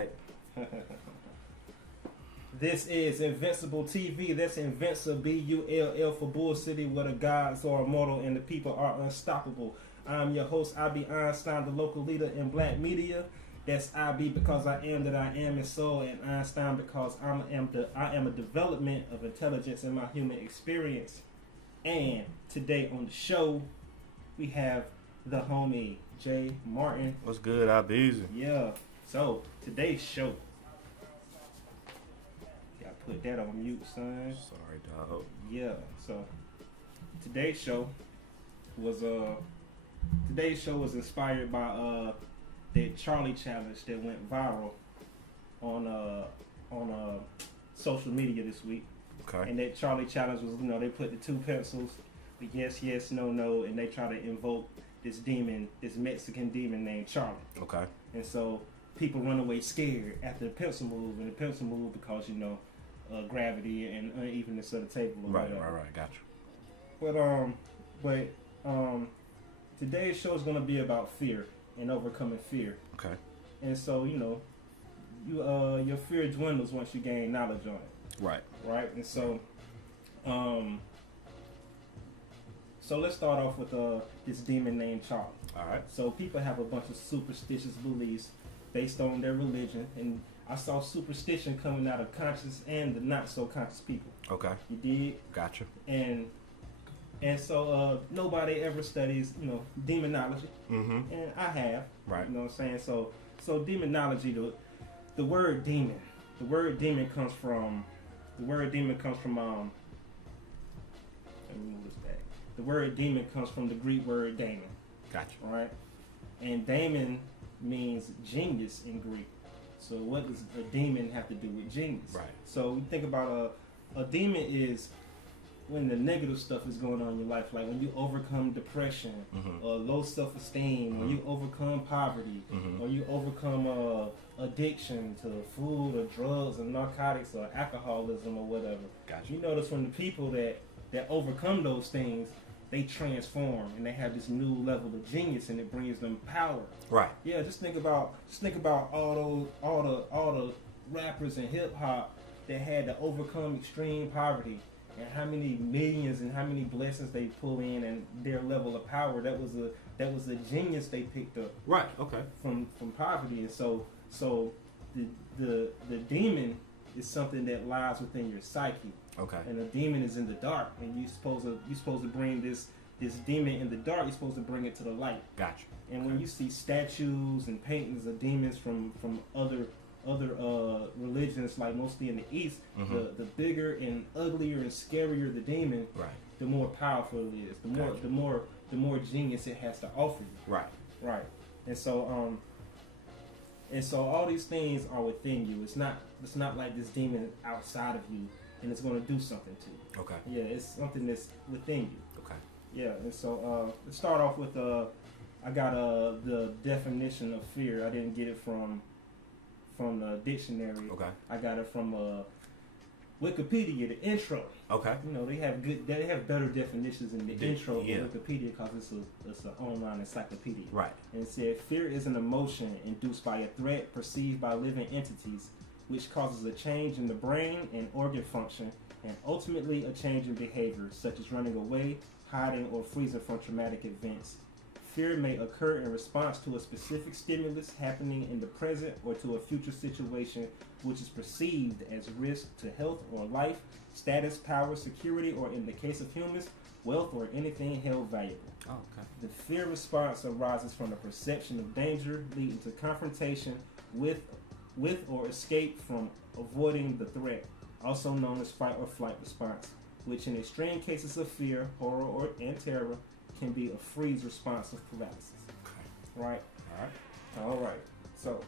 right. This is InvinciBullTV. That's InvinciBull for Bull City, where the gods are immortal and the people are unstoppable. I'm your host, I.B. Einstein, the local leader in black media. That's I.B. because I am that I am, and so, and Einstein because I am a development of intelligence in my human experience. And today on the show, we have the homie Jay Martin. What's good, I.B.? Yeah. So today's show. Put that on mute, son. Sorry, dog. Yeah. So today's show was inspired by the Charlie challenge that went viral on social media this week. Okay. And that Charlie challenge was, they put the two pencils, the yes, yes, no, no, and they try to invoke this demon, this Mexican demon named Charlie. Okay. And so people run away scared after the pencil move, and the pencil move because gravity and unevenness of the table. Or Right, gotcha. But today's show is going to be about fear and overcoming fear. Okay. And so your fear dwindles once you gain knowledge on it. Right. Right. And so let's start off with this demon named Charlie. All right. So people have a bunch of superstitious beliefs based on their religion, and I saw superstition coming out of conscious and the not so conscious people. Okay. You did? Gotcha. And so nobody ever studies, demonology. Mm-hmm. And I have. Right. You know what I'm saying? So demonology, the word demon. The word demon comes from let me move this back. The word demon comes from the Greek word daemon. Gotcha. Right? And daemon means genius in Greek. So what does a demon have to do with genius? Right. So we think about a demon is when the negative stuff is going on in your life, like when you overcome depression, mm-hmm. or low self-esteem, mm-hmm. or you overcome poverty, mm-hmm. or you overcome addiction to food or drugs or narcotics or alcoholism or whatever. Gotcha. You notice when the people that overcome those things, they transform and they have this new level of genius, and it brings them power. Right. Yeah, just think about all the rappers in hip hop that had to overcome extreme poverty, and how many millions and how many blessings they pull in, and their level of power. That was a genius they picked up. Right. Okay. From poverty, and so the demon is something that lies within your psyche. Okay. And a demon is in the dark, and you're supposed to bring this demon in the dark. You're supposed to bring it to the light. Gotcha. And when you see statues and paintings of demons from other religions, like mostly in the East, mm-hmm. the bigger and uglier and scarier the demon, right, the more powerful it is. The more genius it has to offer you. Right. Right. And so all these things are within you. It's not like this demon outside of you and it's going to do something to you. Okay. Yeah, it's something that's within you. Okay. Yeah, and so let's start off with I got the definition of fear. I didn't get it from the dictionary. Okay. I got it from Wikipedia, the intro. Okay. They have better definitions in the intro yeah. of Wikipedia because it's an online encyclopedia. Right. And it said fear is an emotion induced by a threat perceived by living entities, which causes a change in the brain and organ function, and ultimately a change in behavior, such as running away, hiding, or freezing from traumatic events. Fear may occur in response to a specific stimulus happening in the present or to a future situation which is perceived as risk to health or life, status, power, security, or in the case of humans, wealth or anything held valuable. Oh, okay. The fear response arises from the perception of danger, leading to confrontation with or escape from avoiding the threat, also known as fight or flight response, which in extreme cases of fear, horror, and terror can be a freeze response of paralysis. Okay. Right? All right. So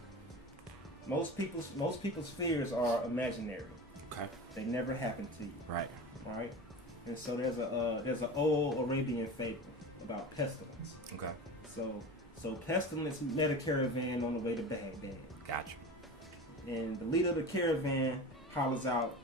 most people's fears are imaginary. Okay. They never happen to you. Right. Right? And so there's an old Arabian fable about pestilence. Okay. So pestilence met a caravan on the way to Baghdad. Gotcha. And the leader of the caravan hollers out,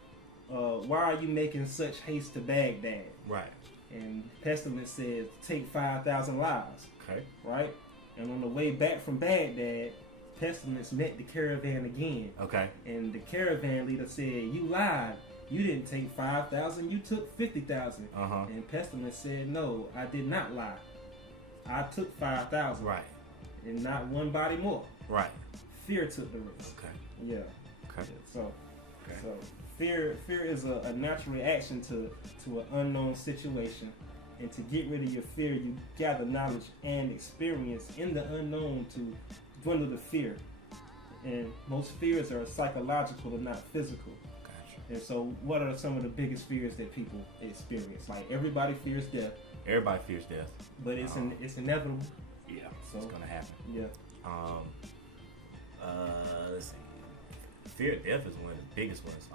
"Why are you making such haste to Baghdad?" Right. And pestilence says, "Take 5,000 lives." Okay. Right? And on the way back from Baghdad, Pestilence met the caravan again. Okay. And the caravan leader said, "You lied. You didn't take 5,000. You took 50,000." And Pestilence said, "No, I did not lie. I took 5,000. Right. And not one body more." Right. Fear took the risk. Okay. Yeah. Okay. Yeah. So fear is a natural reaction to an unknown situation. And to get rid of your fear, you gather knowledge and experience in the unknown to dwindle the fear. And most fears are psychological and not physical. Gotcha. And so what are some of the biggest fears that people experience? Like, everybody fears death. Everybody fears death. But it's inevitable. Yeah. So It's gonna happen. Yeah. Let's see. Fear of death is one of the biggest ones.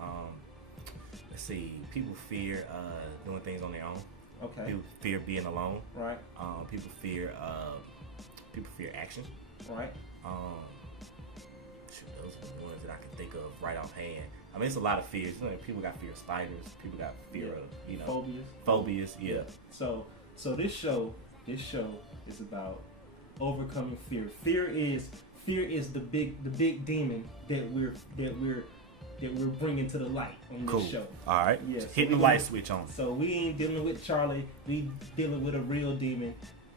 Let's see. People fear doing things on their own. Okay. People fear being alone. Right. People fear action. Right. Those are the ones that I can think of right offhand. I mean, it's a lot of fears. You know, people got fear of spiders. People got fear of phobias. Yeah. So this show is about overcoming fear. Fear is the big demon that we're bringing to the light on this show. All right. Yeah. Hitting the light switch on. So we ain't dealing with Charlie. We dealing with a real demon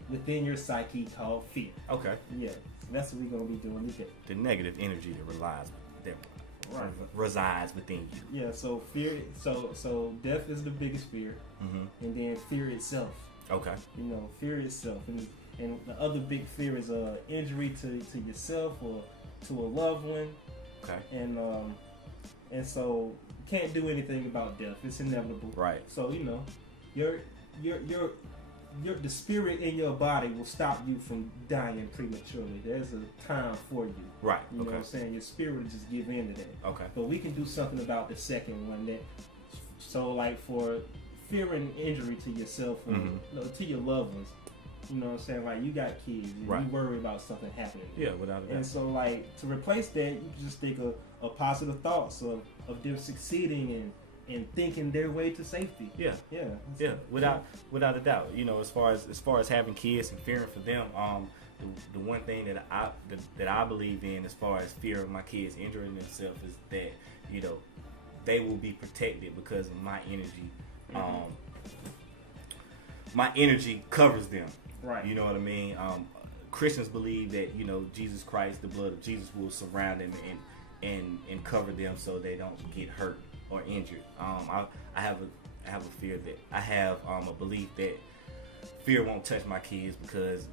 within your psyche called fear. Okay. Yeah. That's what we're gonna be doing today. The negative energy that resides within you. Yeah. So fear. So death is the biggest fear, and then fear itself. Okay. Fear itself, and the other big fear is injury to yourself or to a loved one. Okay. And so you can't do anything about death. It's inevitable. Right. So your the spirit in your body will stop you from dying prematurely. There's a time for you. Right. You know what I'm saying? Your spirit will just give in to that. Okay. But we can do something about the second one. So like for fear and injury to yourself or to your loved ones. You know what I'm saying? Like, you got kids, and you worry about something happening. Yeah, without a doubt. And so, like, to replace that, you can just think of positive thoughts of them succeeding and thinking their way to safety. Yeah. Without a doubt. As far as having kids and fearing for them, the one thing that I believe in as far as fear of my kids injuring themselves is that they will be protected because of my energy. My energy covers them. Right. You know what I mean? Christians believe that Jesus Christ, the blood of Jesus, will surround them and cover them so they don't get hurt or injured. I have a fear that I have a belief that fear won't touch my kids because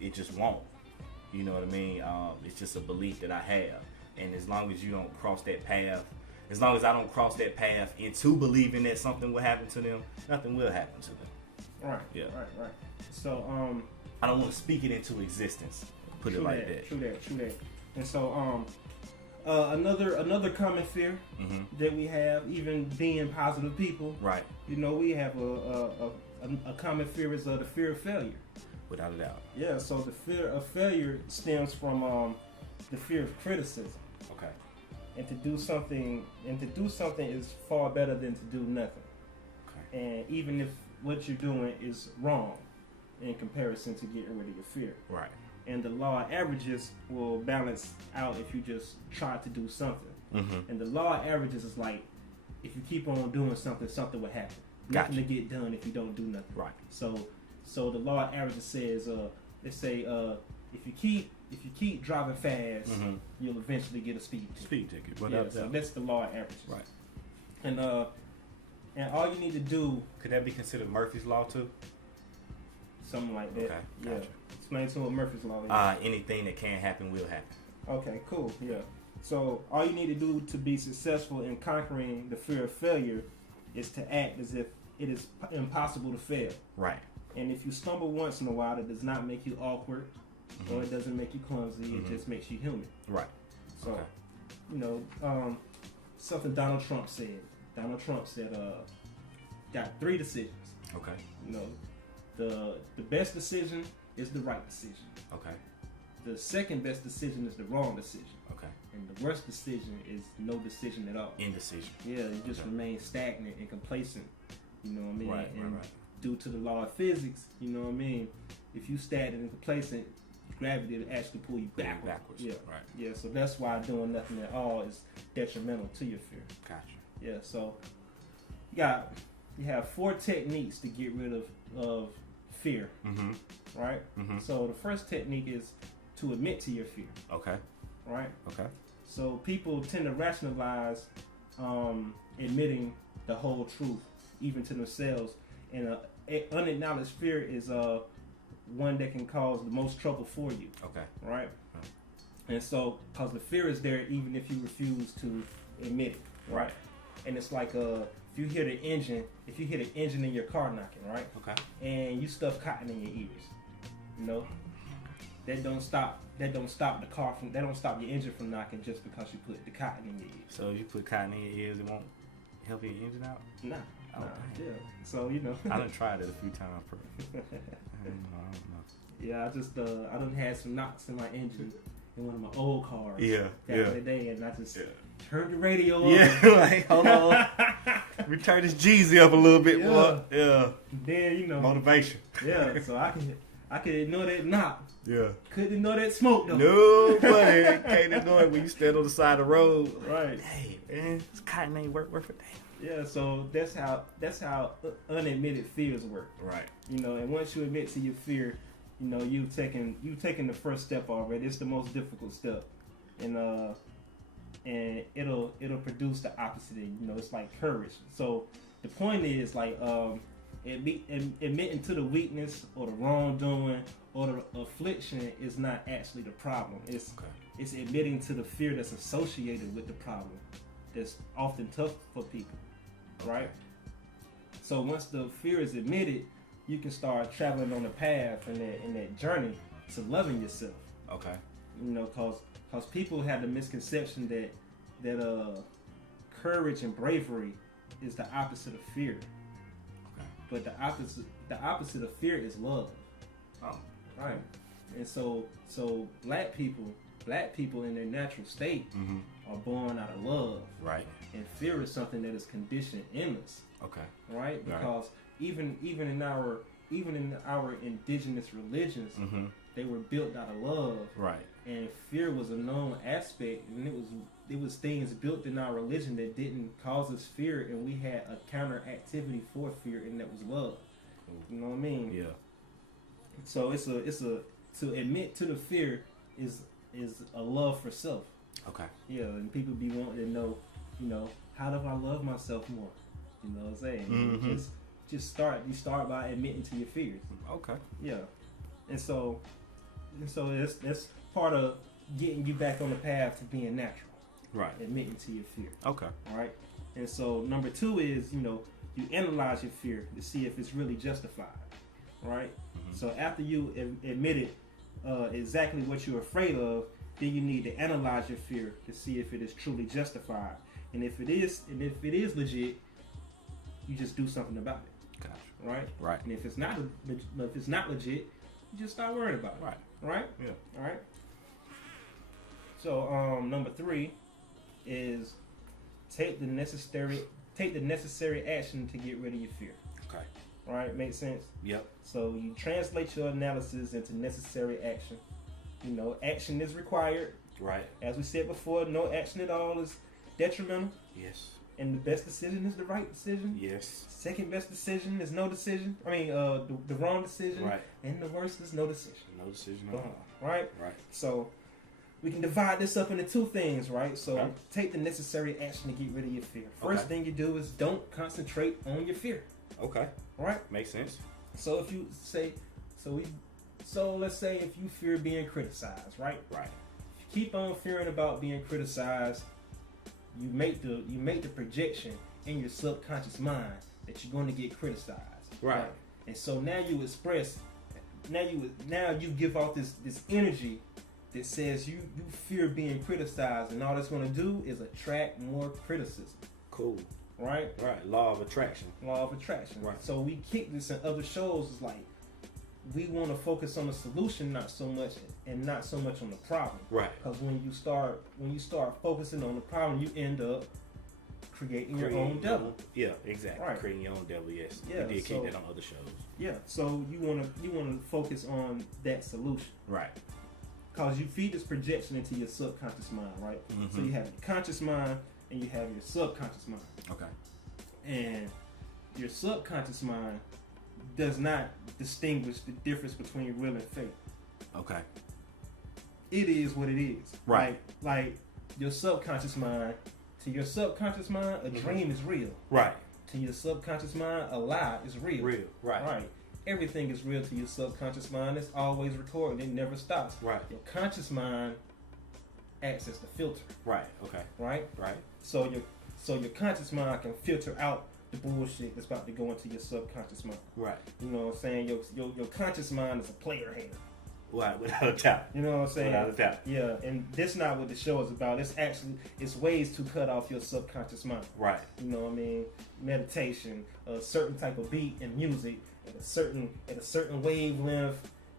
it just won't. You know what I mean? It's just a belief that I have, and as long as you don't cross that path, as long as I don't cross that path into believing that something will happen to them, nothing will happen to them. Right. Yeah. Right. So I don't want to speak it into existence. Put it like that. True that. And so another common fear that we have, even being positive people. Right. We have a common fear is the fear of failure. Without a doubt. Yeah. So the fear of failure stems from the fear of criticism. Okay. And to do something is far better than to do nothing. Okay. And even if what you're doing is wrong in comparison to getting rid of your fear. Right. And the law of averages will balance out if you just try to do something. And the law of averages is like, if you keep on doing something, something will happen. Nothing to get done if you don't do nothing. Right. So the law of averages says, they say, if you keep driving fast, you'll eventually get a speed ticket. Speed ticket. So that's the law of averages. Right. And all you need to do... Could that be considered Murphy's Law too? Something like that. Okay, gotcha. Yeah. Explain to what Murphy's Law is. Anything that can happen will happen. Okay, cool. Yeah. So all you need to do to be successful in conquering the fear of failure is to act as if it is impossible to fail. Right. And if you stumble once in a while, it does not make you awkward or it doesn't make you clumsy. It just makes you human. Right. So, something Donald Trump said. Donald Trump said, got 3 decisions. Okay. The best decision is the right decision. Okay. The second best decision is the wrong decision. Okay. And the worst decision is no decision at all. Indecision. Yeah, you just remain stagnant and complacent. You know what I mean? Right. Due to the law of physics, you know what I mean? If you stagnant and complacent, gravity will actually pull you backwards. Yeah, right. Yeah, so that's why doing nothing at all is detrimental to your fear. Gotcha. Yeah, so you have 4 techniques to get rid of fear. Mm-hmm. Right? Mm-hmm. So the first technique is to admit to your fear. Okay. Right? Okay. So people tend to rationalize admitting the whole truth, even to themselves. And unacknowledged fear is one that can cause the most trouble for you. Okay. Right? And so, because the fear is there even if you refuse to admit it. Right? And it's like if you hear the engine in your car knocking, right? Okay. And you stuff cotton in your ears. You know? That don't stop the car from, that don't stop your engine from knocking just because you put the cotton in your ears. So if you put cotton in your ears, it won't help your engine out? Nah. Yeah. So, you know. I done tried it a few times. I don't know. Yeah, I done had some knocks in my engine in one of my old cars. Yeah. Back in the day, and I just turned the radio on. Yeah, like, hold on. We turn this Jeezy up a little bit more. Yeah. Then, you know. Motivation. Yeah, so I could ignore that knock. Yeah. Couldn't ignore that smoke though. Nobody can't ignore it when you stand on the side of the road. Right. Hey, man, this cotton ain't worth a damn. Yeah, so that's how unadmitted fears work. Right. You know, and once you admit to your fear, you know, you've taken the first step already. It's the most difficult step. And it'll produce the opposite. You know, it's like courage. So the point is like admitting to the weakness or the wrongdoing or the affliction is not actually the problem. It's admitting to the fear that's associated with the problem. That's often tough for people, right? So once the fear is admitted, you can start traveling on the path in that journey to loving yourself. Okay. You know, cause people have the misconception that courage and bravery is the opposite of fear. Okay. But the opposite of fear is love. Oh. Right. And so black people in their natural state are born out of love. Right. And fear is something that is conditioned in us. Okay. Right? Because even in our indigenous religions, they were built out of love. Right. And fear was a known aspect, and it was things built in our religion that didn't cause us fear, and we had a counter activity for fear, and that was love. You know what I mean? Yeah. So it's to admit to the fear is a love for self. Okay. Yeah, and people be wanting to know, you know, how do I love myself more? You know what I'm saying? You start by admitting to your fears. Okay. Yeah. And so that's part of getting you back on the path to being natural. Right. Admitting to your fear. Okay. All right. And so number 2 is, you know, you analyze your fear to see if it's really justified. Right. Mm-hmm. So after you admitted exactly what you're afraid of, then you need to analyze your fear to see if it is truly justified. And if it is legit, you just do something about it. Gotcha. Right? Right. And if it's not legit, you just start worrying about it. Right. Right? Yeah. All right. So number 3 is take the necessary action to get rid of your fear. Okay. All right, makes sense? Yep. So you translate your analysis into necessary action. You know, action is required. Right. As we said before, no action at all is detrimental. Yes. And the best decision is the right decision. Yes. Second best decision is no decision. I mean, the wrong decision. Right. And the worst is no decision. No decision at all. Right? Right. So we can divide this up into 2 things, right? So take the necessary action to get rid of your fear. First thing you do is don't concentrate on your fear. Okay. Right? Makes sense. So if you say, let's say if you fear being criticized, right? Right. If you keep on fearing about being criticized, you make the projection in your subconscious mind that you're going to get criticized. Right. And so now you express, now you give off this energy that says you fear being criticized, and all that's going to do is attract more criticism. Cool. Right? Right. Law of attraction. Law of attraction. Right. So we kick this in other shows. It's like we want to focus on the solution, not so much on the problem. Right. Because when you start focusing on the problem, you end up creating your own devil. Yeah, exactly. Right. Creating your own devil. Yes. Yeah. We did kick that on other shows. Yeah. So you want to focus on that solution. Right. because you feed this projection into your subconscious mind, right? Mm-hmm. So you have your conscious mind and you have your subconscious mind. Okay. And your subconscious mind does not distinguish the difference between real and fake. Okay. It is what it is. Right. Like your subconscious mind, to your subconscious mind, a dream is real. Right. To your subconscious mind, a lie is real. Real. Right. Right. Everything is real to your subconscious mind. It's always recording. It never stops. Right. Your conscious mind acts as the filter. Right. Okay. Right. Right. So your conscious mind can filter out the bullshit that's about to go into your subconscious mind. Right. You know what I'm saying? Your conscious mind is a player hater. Right. Without a doubt. You know what I'm saying? Without a doubt. Yeah, and that's not what the show is about. It's ways to cut off your subconscious mind. Right. You know what I mean? Meditation, a certain type of beat and music at a certain wavelength,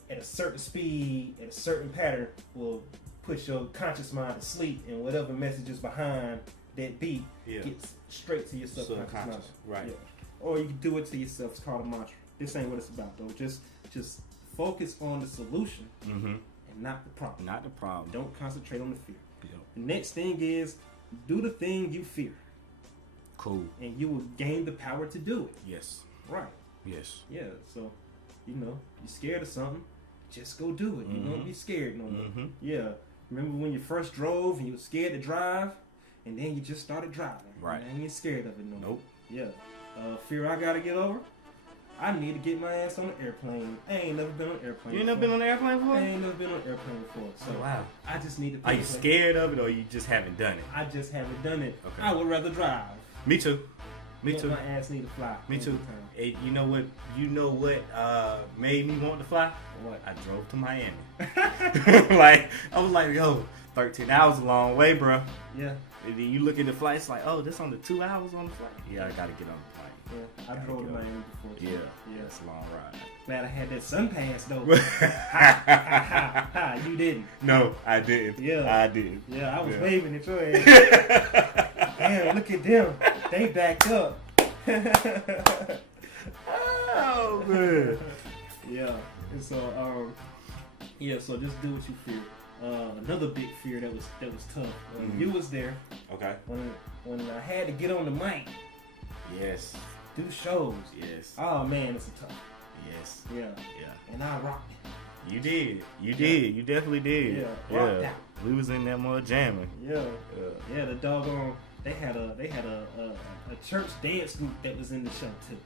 at a certain speed, at a certain pattern will put your conscious mind to sleep, and whatever message is behind that beat gets straight to your subconscious mind. Right. Yeah. Or you can do it to yourself. It's called a mantra. This ain't what it's about though. Just focus on the solution and not the problem. Not the problem. Don't concentrate on the fear. Yep. The next thing is do the thing you fear. Cool. And you will gain the power to do it. Yes. Right. Yes. Yeah. So, you're scared of something, just go do it. You don't be scared no more. Yeah. Remember when you first drove and you were scared to drive, and then you just started driving. Right. And you ain't scared of it no more. Nope. Yeah. Fear I gotta get over. I need to get my ass on an airplane. I ain't never been on an airplane. You ain't never been on an airplane before? I ain't never been on an airplane before. So wow. I just need to. Are you scared of it, or you just haven't done it? I just haven't done it. Okay. I would rather drive. Me too. Me But too. My ass need to fly. Me too. Hey, you know what? Made me want to fly? What? I drove to Miami. I was like, yo, 13 hours a long way, bro. Yeah. And then you look at the flight, it's like, oh, this only 2 hours on the flight. Yeah, I gotta get on the flight. Yeah, I drove to Miami before too. Yeah, it's a long ride. Glad I had that sun pass though. You didn't. No, I didn't. Yeah, I did. Yeah, I was waving at your ass. Damn, look at them. They backed up. Oh man. Yeah. And so so just do what you fear. Another big fear that was tough. You was there. Okay. When I had to get on the mic. Yes. Do shows. Yes. Oh man, it's a tough. Yes. Yeah. Yeah. And I rocked it. You did. You did. You definitely did. Yeah. Rocked out. We was in that mud jamming. Yeah. Yeah. The doggone. They had a church dance group that was in the show too.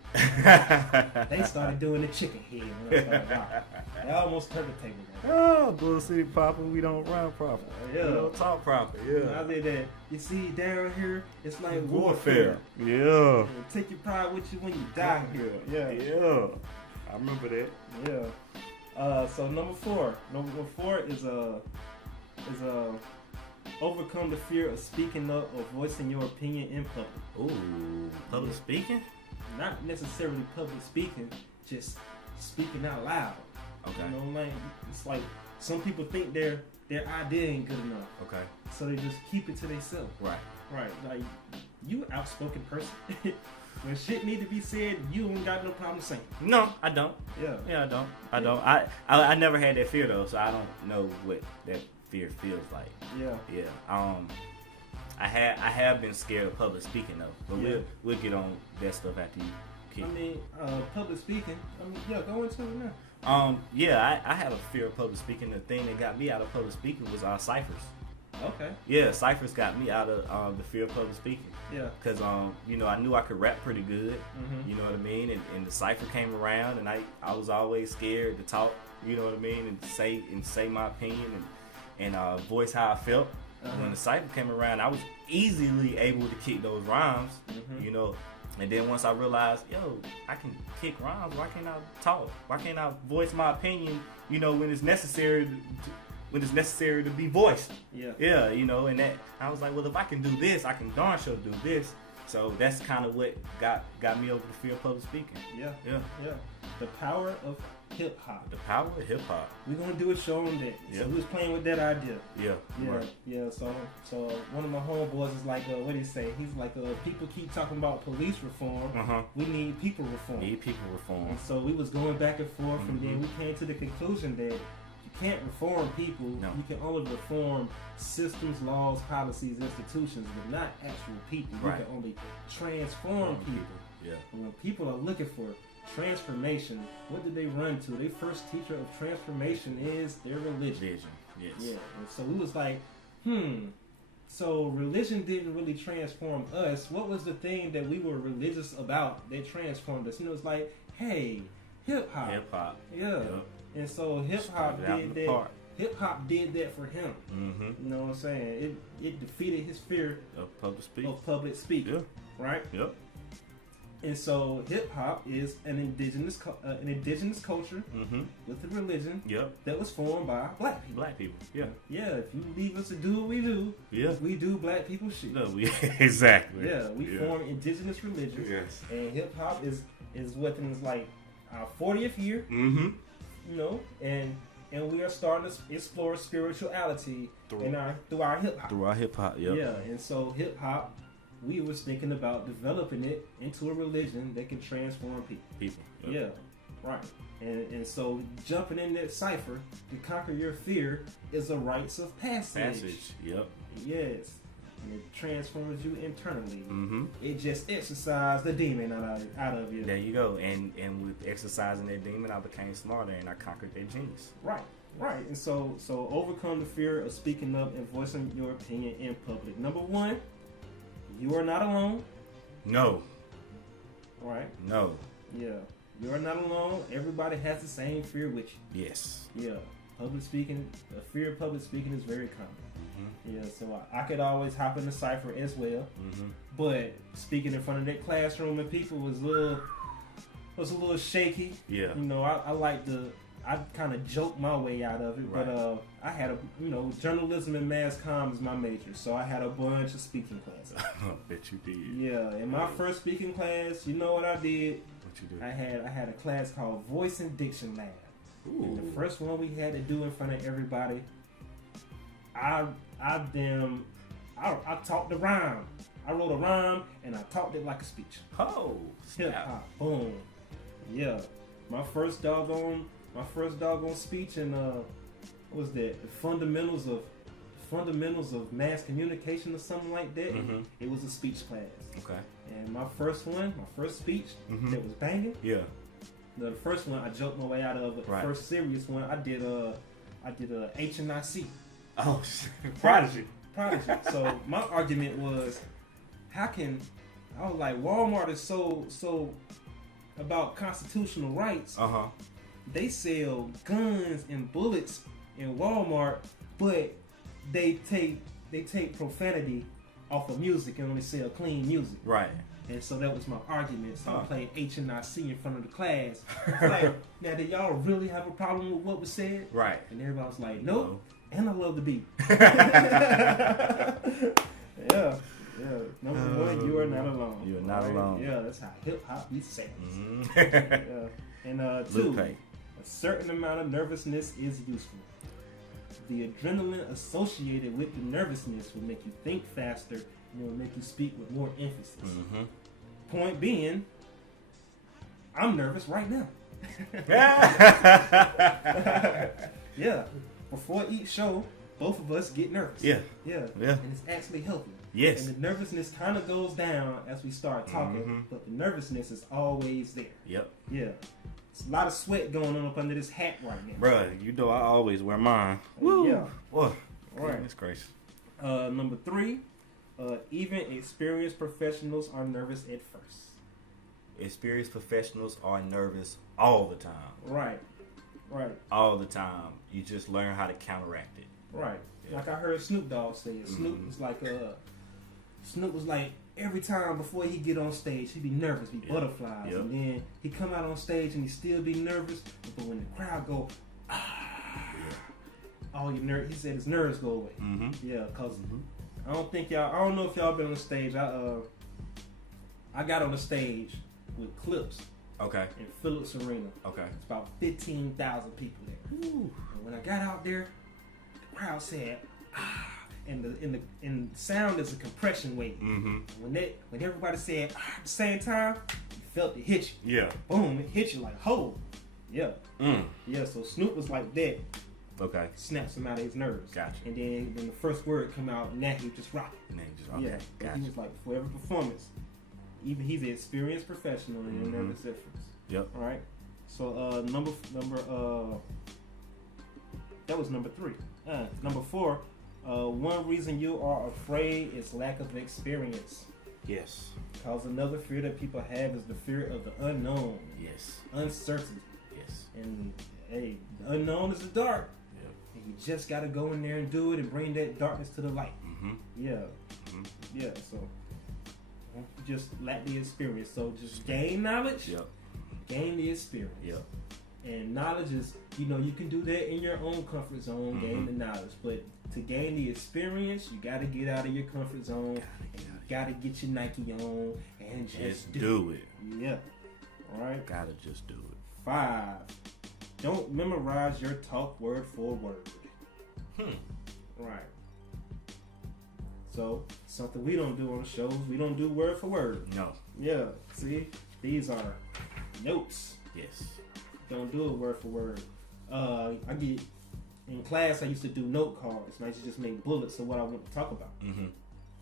They started doing the chicken head when I started rocking. They almost turned the table down. Oh, Bull City proper, we don't run proper. Yeah. We don't talk proper. Yeah. I did that. You see down here, it's like warfare. Yeah. Take your pride with you when you die here. Yeah. Yeah. I remember that. Yeah. So number four is overcome the fear of speaking up or voicing your opinion in public. Ooh, public speaking? Not necessarily public speaking, just speaking out loud. Okay. You know, like it's like some people think their idea ain't good enough. Okay. So they just keep it to themselves. Right. Right. Like you an outspoken person. When shit need to be said, you ain't got no problem saying. No, I don't. Yeah. Yeah, I don't. I never had that fear though, so I don't know what that fear feels like. Yeah. Yeah. I have been scared of public speaking though, but we'll get on that stuff after you keep. I mean, public speaking. Go into it now. I had a fear of public speaking. The thing that got me out of public speaking was ciphers. Okay. Yeah, ciphers got me out of the fear of public speaking. Yeah. Cause I knew I could rap pretty good. Mm-hmm. You know what I mean? And the cipher came around, and I was always scared to talk. You know what I mean? And say my opinion and voice how I felt. Uh-huh. When the cipher came around, I was easily able to kick those rhymes. Mm-hmm. You know. And then once I realized, I can kick rhymes. Why can't I talk? Why can't I voice my opinion? You know, when it's necessary to be voiced. Yeah. Yeah. You know, and that I was like, well, if I can do this, I can darn sure do this. So that's kind of what got me over the fear of public speaking. Yeah. Yeah. Yeah. The power of hip hop. The power of hip hop. We're gonna do a show on that. Yeah. So we was playing with that idea. Yeah. Yeah. Right. Yeah. So one of my homeboys is like, what do you say? He's like, people keep talking about police reform. Uh-huh. We need people reform. Need people reform. And so we was going back and forth, and then we came to the conclusion that you can't reform people. No. You can only reform systems, laws, policies, institutions, but not actual people. Right. You can only transform people. Yeah. And when people are looking for transformation, what do they run to? Their first teacher of transformation is their religion. Yes. Yeah. And so we was like, so religion didn't really transform us. What was the thing that we were religious about that transformed us? You know, it's like, hey, hip hop. Yeah. Yep. And so hip hop did that. Hip hop did that for him. You know what I'm saying? It defeated his fear of public speaking. Yeah. Right? Yep. And so hip hop is an indigenous culture with a religion that was formed by black people. Black people. Yeah. Yeah. If you leave us to do what we do, we do black people shit. No, exactly. Yeah. We form indigenous religions. Yes. And hip hop is what is like our 40th year. Mm-hmm. You know, and we are starting to explore spirituality through our hip hop. Through our hip hop, Yeah, and so hip hop, we was thinking about developing it into a religion that can transform people. Yeah, right. And so jumping in that cipher to conquer your fear is a rites of passage. Yep. Yes. And it transforms you internally. It just exercised the demon out of you. There you go. And with exercising that demon, I became smarter and I conquered that genius. Right. And so overcome the fear of speaking up and voicing your opinion in public. Number one, you are not alone. No. Right? No. Yeah. You are not alone. Everybody has the same fear with you. Yes. Yeah. Public speaking, the fear of public speaking is very common. Yeah, so I could always hop in the cipher as well. But speaking in front of that classroom and people was a little shaky. Yeah. You know, I kind of joked my way out of it, right. But I had journalism and mass comm is my major, so I had a bunch of speaking classes. I bet you did. Yeah, in my first speaking class, you know what I did? What you did? I had a class called Voice and Diction Lab. Ooh. And the first one we had to do in front of everybody, I talked the rhyme. I wrote a rhyme and I talked it like a speech. Oh, hip hop, boom, yeah. My first doggone speech and what was that? The fundamentals of mass communication or something like that. It was a speech class. Okay. And my first speech that was banging. Yeah. The first one I joked my way out of it. Right. The first serious one I did a HNIC. Oh, Prodigy. So my argument was, I was like, Walmart is so about constitutional rights. They sell guns and bullets in Walmart, but they take profanity off of music and only sell clean music. Right. And so that was my argument. So I played HNIC in front of the class. Like, now, did y'all really have a problem with what was said? Right. And everybody was like, nope. And I love the beat. Yeah. Number one, you are not alone. You are not alone. Yeah, that's how hip hop beat sounds. Yeah. And two, a certain amount of nervousness is useful. The adrenaline associated with the nervousness will make you think faster and it will make you speak with more emphasis. Point being, I'm nervous right now. Yeah. Before each show, both of us get nervous. Yeah. And it's actually healthy. Yes. And the nervousness kind of goes down as we start talking, but the nervousness is always there. Yep. Yeah. It's a lot of sweat going on up under this hat right now. Bruh, you know I always wear mine. Woo. Yeah. Whoa. Right. That's crazy. Number three, even experienced professionals are nervous at first. Experienced professionals are nervous all the time. Right. All the time. You just learn how to counteract it. Right. Yeah. Like I heard Snoop Dogg say it. Snoop was like every time before he get on stage, he'd be nervous, be butterflies, and then he come out on stage and he still be nervous. But when the crowd go, all your nerves, he said his nerves go away. Yeah, cause I don't know if y'all been on the stage. I got on the stage with Clips. Okay. In Phillips Arena. Okay. It's about 15,000 people there. Ooh. And when I got out there, the crowd said, and the sound is a compression wave. When everybody said at the same time, you felt it hit you. Yeah. Boom, it hit you like ho. Yeah. Yeah. So Snoop was like that. Okay. Snaps him out of his nerves. Gotcha. And then when the first word come out, and that he just rocking. Okay. Yeah. Gotcha. He was like, for every performance, even he's an experienced professional in nervous difference. Yep. All right. So that was number 3. Number 4, one reason you are afraid is lack of experience. Yes. Because another fear that people have is the fear of the unknown. Yes. Uncertainty. Yes. And hey, the unknown is the dark. Yep. And you just got to go in there and do it and bring that darkness to the light. Yeah. Yeah. So you just lack the experience. So just gain knowledge. Yep. Gain the experience. Yep. And knowledge is, you can do that in your own comfort zone, gain the knowledge. But to gain the experience, you got to get out of your comfort zone. Got to get your Nike on and just do it. Yeah. All right. Got to just do it. 5, don't memorize your talk word for word. Right. So, something we don't do on the shows, we don't do word for word. No. Yeah. See, these are notes. Yes. Don't do it word for word. In class, I used to do note cards, and I used to just make bullets of what I want to talk about.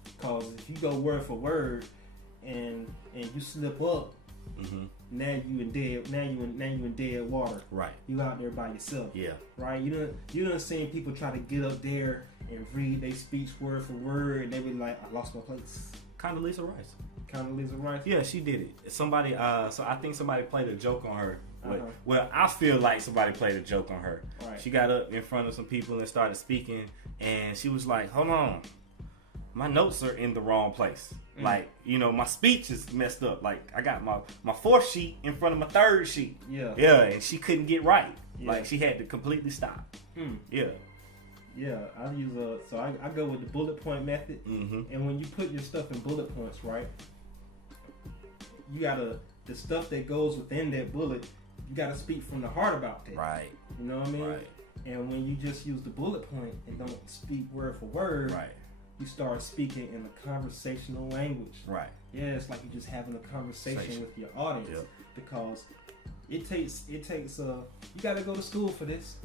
Because if you go word for word, and you slip up, now you in dead water. Right. You out there by yourself. Yeah. Right. You done seen people try to get up there and read their speech word for word, and they be like, I lost my place. Condoleezza Rice. Condoleezza Rice. Yeah, she did it. Somebody. So I think somebody played a joke on her. Well, I feel like somebody played a joke on her. Right. She got up in front of some people and started speaking, and she was like, "Hold on, my notes are in the wrong place. Like, my speech is messed up. Like, I got my 4th sheet in front of my 3rd sheet. Yeah. Yeah, and she couldn't get right. Yeah. Like, she had to completely stop. Yeah. Yeah, I use I go with the bullet point method. And when you put your stuff in bullet points, right, you gotta, the stuff that goes within that bullet, you gotta speak from the heart about that. Right. You know what I mean? Right. And when you just use the bullet point and don't speak word for word, right, you start speaking in a conversational language. Right. Yeah, it's like you're just having a conversation with your audience. Yep. Because it takes you gotta go to school for this.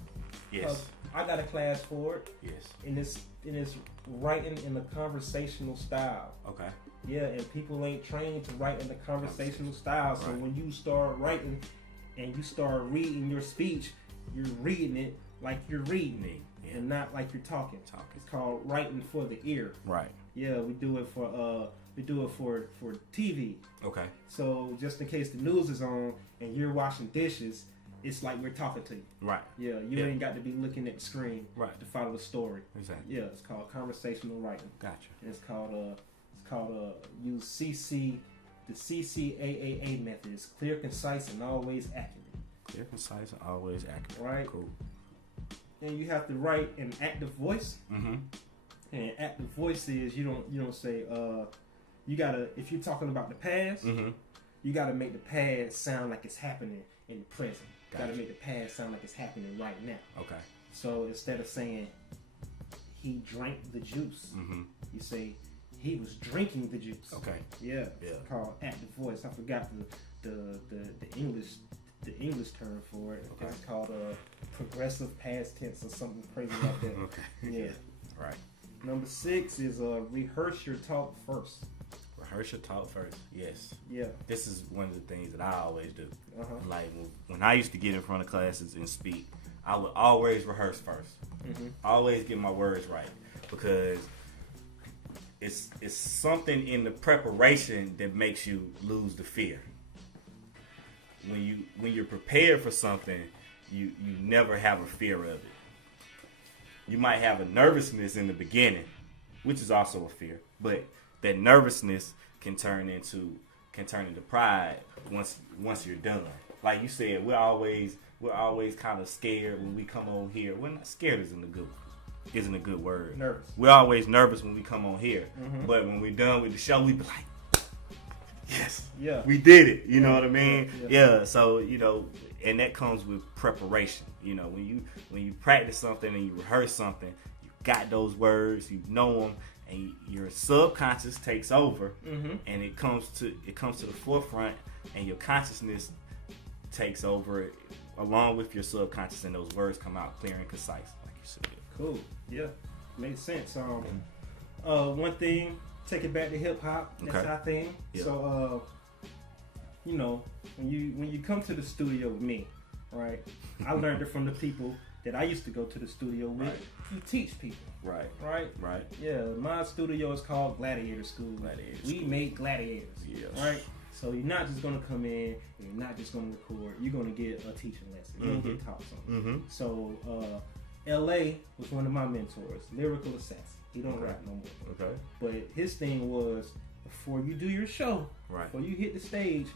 Yes. I got a class for it. Yes. And it's writing in a conversational style. Okay. Yeah, and people ain't trained to write in the conversational style. So when you start writing and you start reading your speech, you're reading it like you're reading it. Yeah. And not like you're talking. It's called writing for the ear. Right. Yeah, we do it for TV. Okay. So just in case the news is on and you're washing dishes, it's like we're talking to you. Right. Yeah, you ain't got to be looking at the screen to follow the story. Exactly. Yeah, it's called conversational writing. Gotcha. And it's called use the CCAAA method. It's clear, concise, and always accurate. Clear, concise, and always accurate. Right. Cool. And you have to write an active voice. Mm-hmm. And active voice is you don't say you gotta, if you're talking about the past, you gotta make the past sound like it's happening in the present. Gotcha. You gotta make the past sound like it's happening right now. Okay. So instead of saying he drank the juice, you say he was drinking the juice. Okay. Yeah. It's called active voice. I forgot the English term for it. Okay. It's called progressive past tense or something crazy like that. Okay. Yeah. Right. Number 6 is rehearse your talk first. Rehearse your talk first. Yes. Yeah. This is one of the things that I always do. Like when I used to get in front of classes and speak, I would always rehearse first. Always get my words right, because it's something in the preparation that makes you lose the fear. When you're prepared for something, you never have a fear of it. You might have a nervousness in the beginning, which is also a fear, but that nervousness can turn into pride once you're done. Like you said, we're always kind of scared when we come on here. We're not scared isn't a good word. Nervous. We're always nervous when we come on here, but when we're done with the show, we be like, yes, yeah, we did it. You know what I mean? Yeah. So and that comes with preparation. When you practice something and you rehearse something, you got those words, you know them, and your subconscious takes over, and it comes to the forefront, and your consciousness takes over along with your subconscious, and those words come out clear and concise. said. Cool. Yeah, makes sense. One thing, take it back to hip hop. That's our thing. Yeah. So, you know, when you come to the studio with me, right? I learned it from the people that I used to go to the studio with. Right. You teach people. Right. Right. Right. Yeah. My studio is called Gladiator School. We make gladiators. Yes. Right. So you're not just gonna come in and you're not just gonna record. You're gonna get a teaching lesson. You're gonna get taught something. So LA was one of my mentors, Lyrical Assassin. He don't rap no more. Okay. But his thing was, before you do your show, before you hit the stage,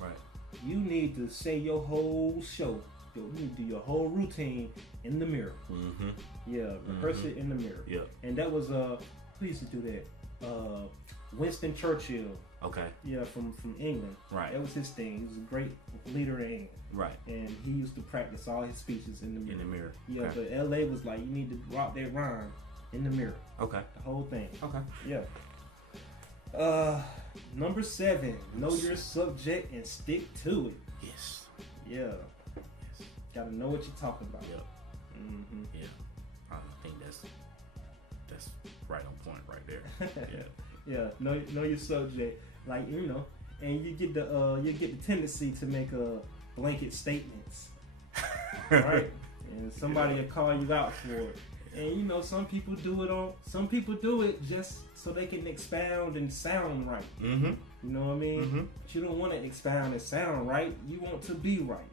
you need to say your whole show. You need to do your whole routine in the mirror. Yeah, rehearse it in the mirror. Yeah. And that was who used to do that? Winston Churchill. Okay. Yeah, from England. Right. That was his thing. He was a great leader in England. Right. And he used to practice all his speeches in the mirror. In the mirror. Yeah, okay. But LA was like, you need to drop that rhyme in the mirror. Okay. The whole thing. Okay. Yeah. Number 7, know your subject and stick to it. Yes. Yeah. Yes. Gotta know what you're talking about. Yep. Yeah. I think that's right on point right there. Yeah. Yeah. Know your subject. Like, you know, and you get the tendency to make blanket statements. Right? And somebody will call you out for it. And you know, some people do it just so they can expound and sound right. You know what I mean? But you don't want to expound and sound right. You want to be right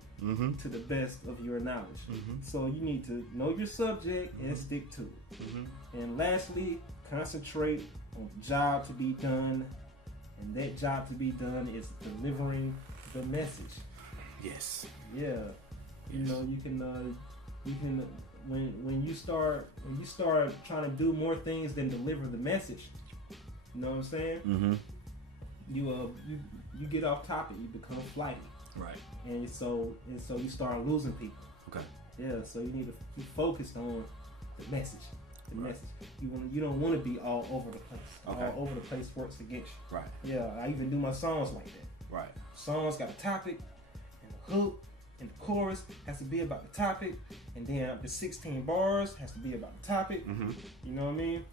to the best of your knowledge. So you need to know your subject and stick to it. And lastly, concentrate on the job to be done. And that job to be done is delivering the message. Yes. Yeah. You know, you can when you start trying to do more things than deliver the message, you know what I'm saying? You get off topic, you become flighty. Right. And so you start losing people. Okay. Yeah, so you need to keep focused on the message. The message. You don't want to be all over the place. Okay. All over the place works against you. Right. Yeah, I even do my songs like that. Right. Songs got a topic and the hook and the chorus has to be about the topic, and then the 16 bars has to be about the topic. You know what I mean?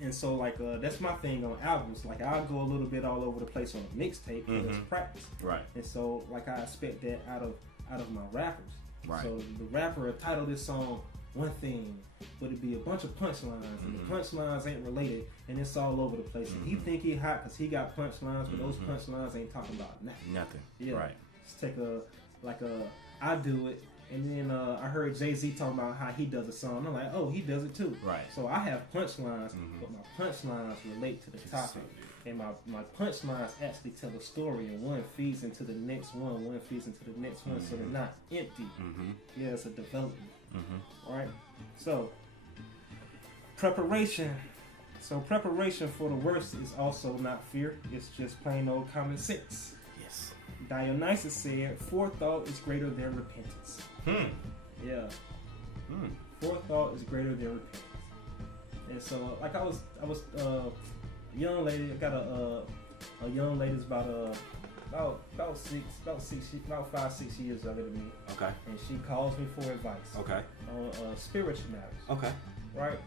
And so that's my thing on albums. Like, I'll go a little bit all over the place on a mixtape because it's practice. Right. And so I expect that out of my rappers. Right. So the rapper will title this song one thing, but it'd be a bunch of punchlines, and the punchlines ain't related, and it's all over the place. And he think he hot because he got punchlines, but those punchlines ain't talking about nothing. Nothing. Yeah. Right. Just take I do it, and then I heard Jay-Z talking about how he does a song. I'm like, oh, he does it too. Right. So I have punchlines, but my punchlines relate to the topic. And my punchlines actually tell a story, and one feeds into the next one feeds into the next one, so they're not empty. Yeah, it's a development. Right? So, preparation. So, preparation for the worst is also not fear, it's just plain old common sense. Yes. Dionysus said, forethought is greater than repentance. Yeah. Forethought is greater than repentance. And so, like I was a young lady. I got a young lady that's about 5-6 years younger than me. Okay. And she calls me for advice. Okay. On spiritual matters. Okay. Right.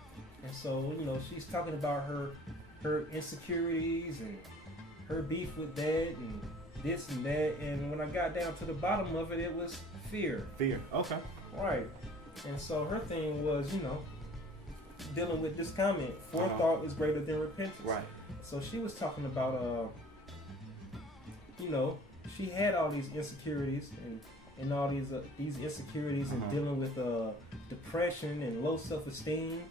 And so, you know, she's talking about her insecurities and her beef with that and this and that. And when I got down to the bottom of it, it was fear. Fear. Okay. Right. And so her thing was, you know, dealing with this comment, forethought is greater than repentance. Right. So she was talking about, you know, she had all these insecurities and all these insecurities and dealing with depression and low self-esteem,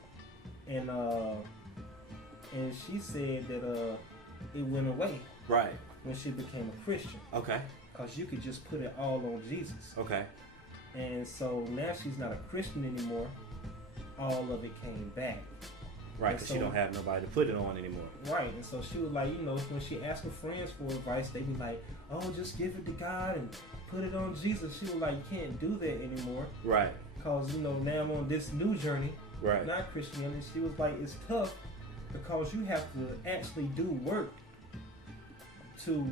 and she said that it went away. Right. When she became a Christian. Okay. Because you could just put it all on Jesus. Okay. And so now she's not a Christian anymore. All of it came back. Right, because she don't have nobody to put it on anymore. Right, and so she was like, you know, when she asked her friends for advice, they be like, oh, just give it to God and put it on Jesus. She was like, you can't do that anymore. Right. Because, you know, now I'm on this new journey. Right. Not Christianity. She was like, it's tough because you have to actually do work to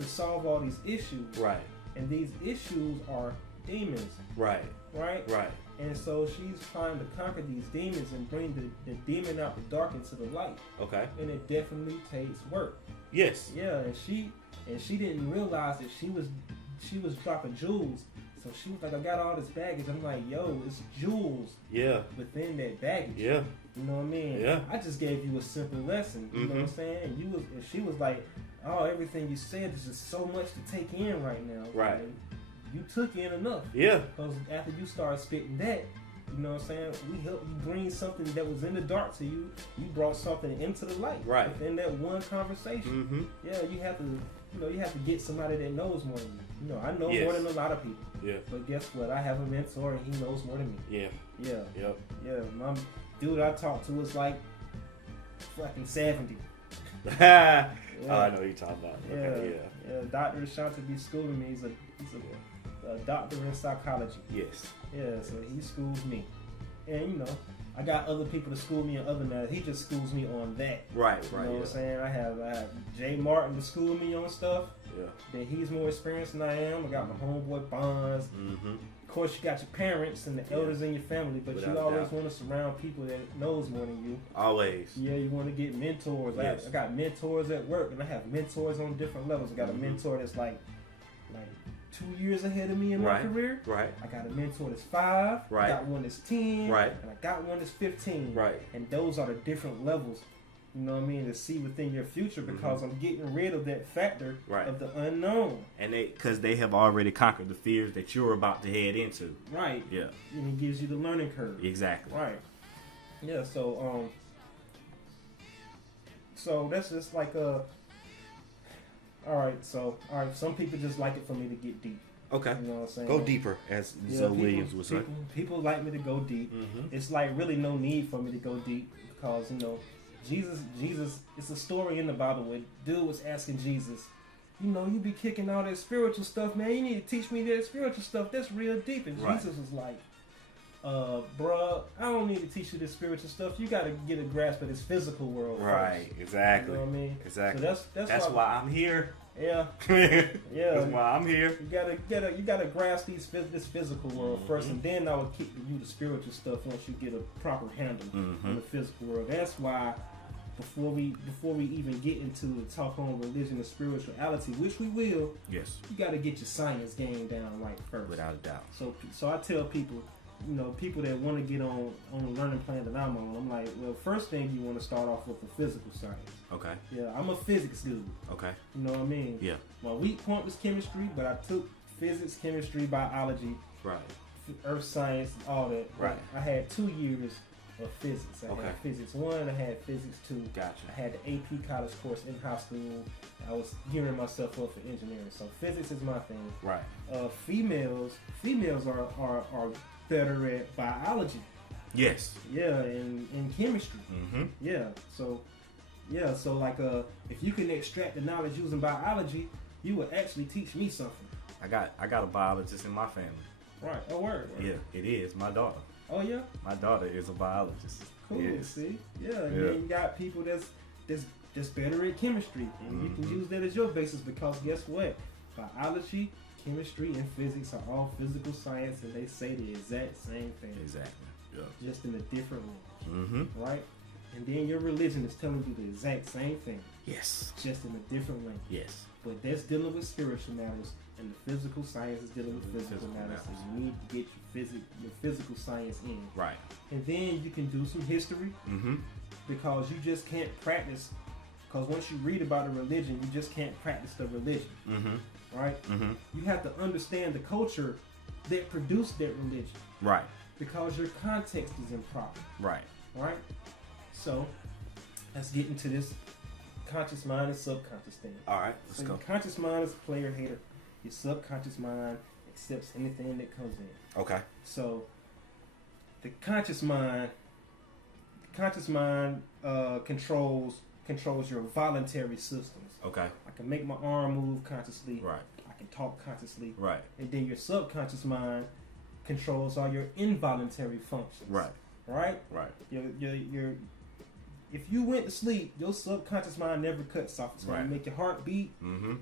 solve all these issues. Right. And these issues are demons. Right. Right? Right. And so she's trying to conquer these demons and bring the demon out the dark into the light. Okay. And it definitely takes work. Yes. Yeah, and she didn't realize that she was dropping jewels. So she was like, I got all this baggage. I'm like, yo, it's jewels. Yeah. Within that baggage. Yeah. You know what I mean? Yeah. I just gave you a simple lesson. You know what I'm saying? And she was like, oh, everything you said is just so much to take in right now. Right. And you took in enough. Yeah. Because after you started spitting that, you know what I'm saying? We helped you bring something that was in the dark to you. You brought something into the light. Right. Within that one conversation. Yeah, you have to get somebody that knows more than you. You know, I know more than a lot of people. Yeah. But guess what? I have a mentor and he knows more than me. Yeah. Yeah. Yep. Yeah. My dude I talked to was like fucking 70. I know what you're talking about. Yeah. Okay, Yeah. Dr. Ashanta be schooling me. He's a doctor in psychology. Yes. Yeah, so he schools me. And you know, I got other people to school me in other matters. He just schools me on that. Right. You know what I'm saying? I have Jay Martin to school me on stuff. Yeah. Then he's more experienced than I am. I got my homeboy Bonds. Of course, you got your parents and the elders in your family, but you always want to surround people that knows more than you. Always. Yeah, you want to get mentors. Yes. I got mentors at work, and I have mentors on different levels. I got a mentor that's like 2 years ahead of me in my career. Right. I got a mentor that's 5. Right. I got one that's 10. Right. And I got one that's 15. Right. And those are the different levels, you know what I mean, to see within your future, because I'm getting rid of that factor of the unknown. And because they have already conquered the fears that you're about to head into. Right. Yeah. And it gives you the learning curve. Exactly. Right. Yeah, so that's just like all right, some people just like it for me to get deep. Okay. You know what I'm saying? Go deeper, as Zoe Williams would say. People like me to go deep. It's like really no need for me to go deep, because, you know, Jesus, it's a story in the Bible where dude was asking Jesus, you know, you be kicking all that spiritual stuff, man. You need to teach me that spiritual stuff. That's real deep. And Jesus was like, bruh, I don't need to teach you this spiritual stuff. You got to get a grasp of this physical world Right, first. exactly. You know what I mean? Exactly. So that's why I'm here. Yeah. Yeah. That's why I'm here. You gotta grasp this physical world first, and then I will kick you the spiritual stuff once you get a proper handle on the physical world. That's why before we even get into the talk on religion and spirituality, which we will, yes, you gotta get your science game down right first. Without a doubt. So I tell people, you know, people that want to get on the learning plan that I'm on, I'm like, well, first thing you want to start off with the physical science. Okay. Yeah, I'm a physics dude. Okay. You know what I mean? Yeah. My weak point was chemistry, but I took physics, chemistry, biology, earth science, all that. Right. I had 2 years of physics. I had physics 1, I had physics 2. Gotcha. I had the AP college course in high school. I was gearing myself up for engineering. So physics is my thing. Right. Females are better at biology. Yes. Yeah, and chemistry. Yeah. So like if you can extract the knowledge using biology, you would actually teach me something. I got a biologist in my family. Right. Oh, word. Yeah, it is my daughter. Oh yeah. My daughter is a biologist. Cool. Yes. See. Yeah. And then you got people that's better at chemistry, and you can use that as your basis, because guess what? Biology, chemistry, and physics are all physical science, and they say the exact same thing. Exactly. Yeah. Just in a different way. Right? And then your religion is telling you the exact same thing. Yes. Just in a different way. Yes. But that's dealing with spiritual matters, and the physical science is dealing with physical matters. So you need to get your physical science in. Right. And then you can do some history, because you just can't practice. Because once you read about a religion, you just can't practice the religion. Right? You have to understand the culture that produced that religion. Right. Because your context is improper. Right. Right? So, let's get into this conscious mind and subconscious thing. All right, let's go. Your conscious mind is a player hater. Your subconscious mind accepts anything that comes in. Okay. So, the conscious mind controls your voluntary systems. Okay. I can make my arm move consciously. Right. I can talk consciously. Right. And then your subconscious mind controls all your involuntary functions. Right. Right? Right. Your if you went to sleep, your subconscious mind never cuts off. It's going to make your heart beat.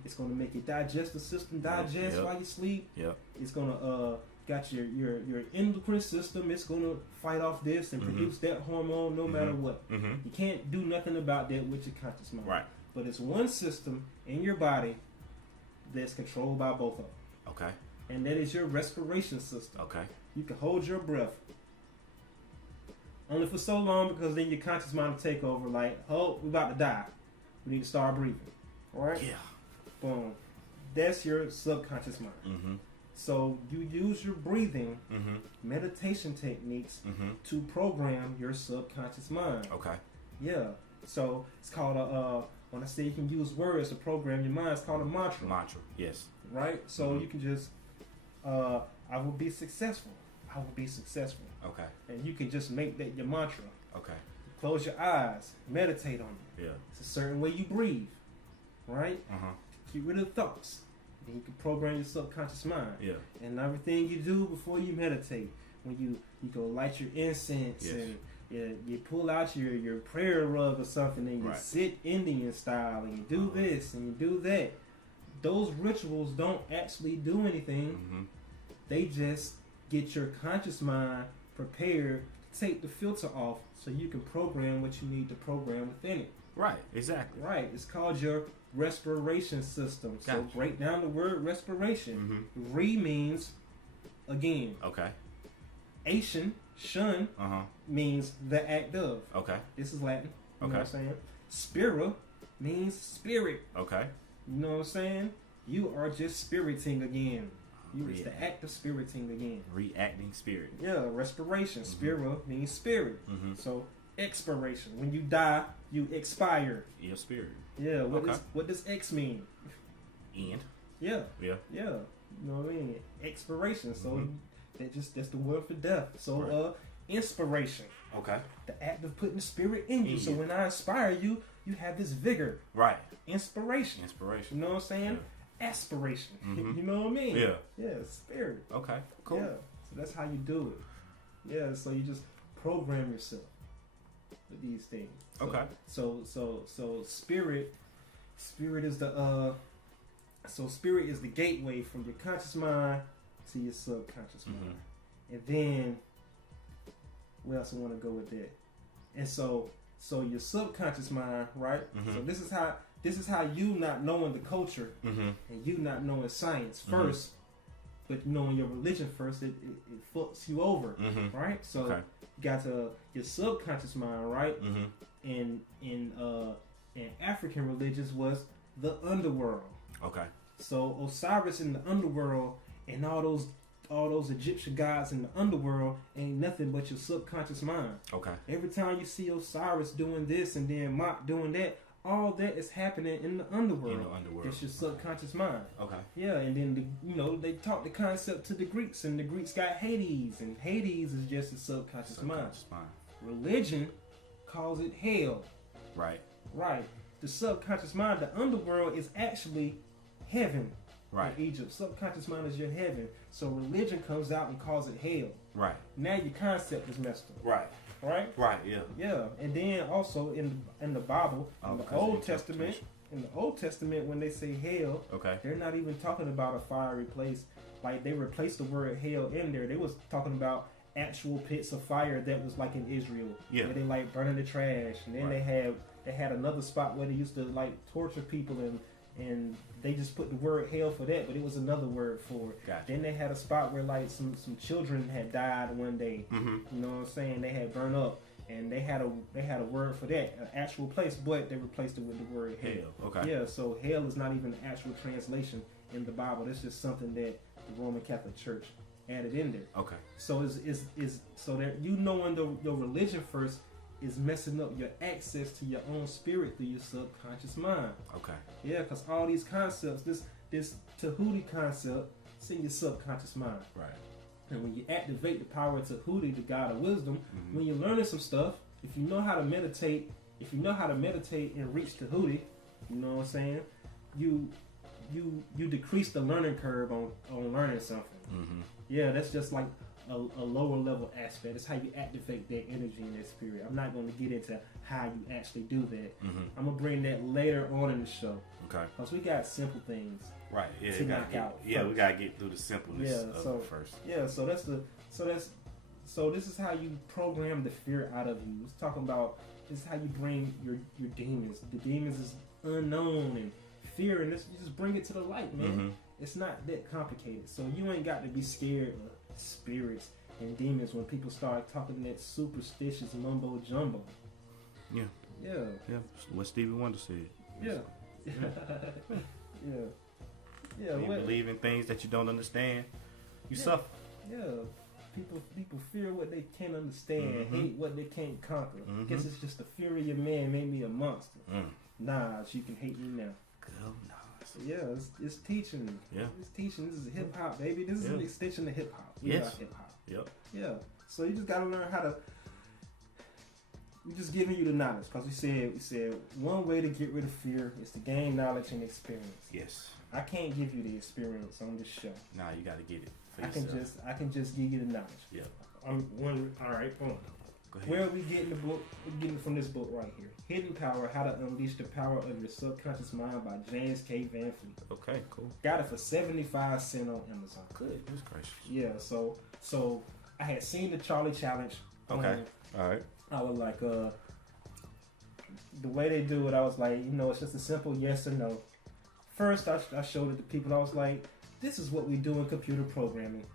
It's going to make your digestive system digest while you sleep. Yep. It's going to got your endocrine system. It's gonna fight off this and produce that hormone no matter what. You can't do nothing about that with your conscious mind. Right. But it's one system in your body that's controlled by both of them. Okay. And that is your respiration system. Okay. You can hold your breath only for so long, because then your conscious mind will take over. Like, oh, we're about to die. We need to start breathing. All right? Yeah. Boom. That's your subconscious mind. So you use your breathing, meditation techniques to program your subconscious mind. Okay. Yeah. So it's called when I say you can use words to program your mind, it's called a mantra. Mantra. Yes. Right? So you can just, I will be successful. I will be successful. Okay. And you can just make that your mantra. Okay. Close your eyes. Meditate on it. Yeah. It's a certain way you breathe. Right? Get rid of thoughts. Then you can program your subconscious mind. Yeah. And everything you do before you meditate, when you go light your incense and you pull out your prayer rug or something, and you sit Indian style, and you do this and you do that. Those rituals don't actually do anything. They just get your conscious mind prepared to take the filter off so you can program what you need to program within it. Right, exactly. Right. It's called your respiration system. Gotcha. So break down the word respiration. Re means again. Okay. Ation, shun, means the act of. Okay. This is Latin. You Okay. know what I'm saying? Spira means spirit. Okay. You know what I'm saying? You are just spiriting again. It's the act of spiriting again. Reacting spirit. Yeah, respiration. Spira means spirit. So expiration. When you die, you expire. Your spirit. Yeah. What does X mean? End. Yeah. Yeah. Yeah. You know what I mean? Expiration. So that's the word for death. So inspiration. Okay. The act of putting the spirit in you. So when I inspire you, you have this vigor. Right. Inspiration. Inspiration. You know what I'm saying? Yeah. Aspiration. You know what I mean? Yeah. Yeah, spirit. Okay. Cool. Yeah. So that's how you do it. Yeah, so you just program yourself with these things. So, Okay. So spirit is the spirit is the gateway from your conscious mind to your subconscious mind. And then where else I want to go with that? And so your subconscious mind, right? So this is how you not knowing the culture and you not knowing science first, but knowing your religion first, it fucks you over, right? So you got your subconscious mind, right? In African religions was the underworld. Okay. So Osiris in the underworld and all those Egyptian gods in the underworld ain't nothing but your subconscious mind. Okay. Every time you see Osiris doing this and then Mot doing that, all that is happening in the underworld. It's your subconscious mind. Okay. Yeah, and then they taught the concept to the Greeks, and the Greeks got Hades, and Hades is just a subconscious mind. Religion calls it hell. Right. Right. The subconscious mind, the underworld, is actually heaven. Right. In Egypt, subconscious mind is your heaven. So religion comes out and calls it hell. Right. Now your concept is messed up. Right. Right. Right. Yeah. Yeah, and then also in the Bible, in the Old Testament, when they say hell, they're not even talking about a fiery place. Like, they replaced the word hell in there. They was talking about actual pits of fire that was like in Israel. Yeah. Where they like burning the trash, and then they had another spot where they used to like torture people, and they just put the word hell for that, but it was another word for it. Gotcha. Then they had a spot where like some children had died one day. You know what I'm saying? They had burned up, and they had a word for that, an actual place, but they replaced it with the word hell. Okay. Yeah, so hell is not even an actual translation in the Bible. It's just something that the Roman Catholic Church added in there. Okay. So is so that you knowing your religion first is messing up your access to your own spirit through your subconscious mind. Okay. Yeah, because all these concepts, this Tahuti concept, it's in your subconscious mind. Right. And when you activate the power of Tahuti, the God of wisdom, when you're learning some stuff, if you know how to meditate and reach Tahuti, you know what I'm saying, you decrease the learning curve on learning something. Yeah, that's just like a lower level aspect. It's how you activate that energy and that spirit. I'm not going to get into how you actually do that. Mm-hmm. I'm going to bring that later on in the show. Okay. Because we got simple things. Right. Yeah. To knock out. Yeah, we gotta get through the simpleness of it first. Yeah. So this is how you program the fear out of you. It's talking about this is how you bring your demons. The demons is unknown and fear, and you just bring it to the light, man. Mm-hmm. It's not that complicated. So you ain't got to be scared of spirits and demons when people start talking that superstitious mumbo jumbo. Yeah. Yeah. Yeah. What Stevie Wonder said. Yeah. Yeah. Yeah. Yeah. You believe in things that you don't understand, you suffer. Yeah. People fear what they can't understand, hate what they can't conquer. Guess it's just the fury of man made me a monster. Nah, you can hate me now. Good. Yeah, it's teaching. Yeah. It's teaching. This is hip hop, baby. This is an extension of hip hop. Yes. Hip hop. Yep. Yeah. So you just gotta learn how to. We're just giving you the knowledge because we said one way to get rid of fear is to gain knowledge and experience. Yes. I can't give you the experience on this show. Nah, you gotta get it. I can just give you the knowledge. Yeah. All right. Boom. Go ahead. Where are we getting the book? We're getting it from this book right here. Hidden Power: How to Unleash the Power of Your Subconscious Mind by James K. Van Fleet. Okay, cool. Got it for 75 cents on Amazon. Good. That's gracious. Yeah. So I had seen the Charlie Challenge. Okay. All right. I was like, the way they do it, I was like, it's just a simple yes or no. First, I showed it to people. I was like, this is what we do in computer programming.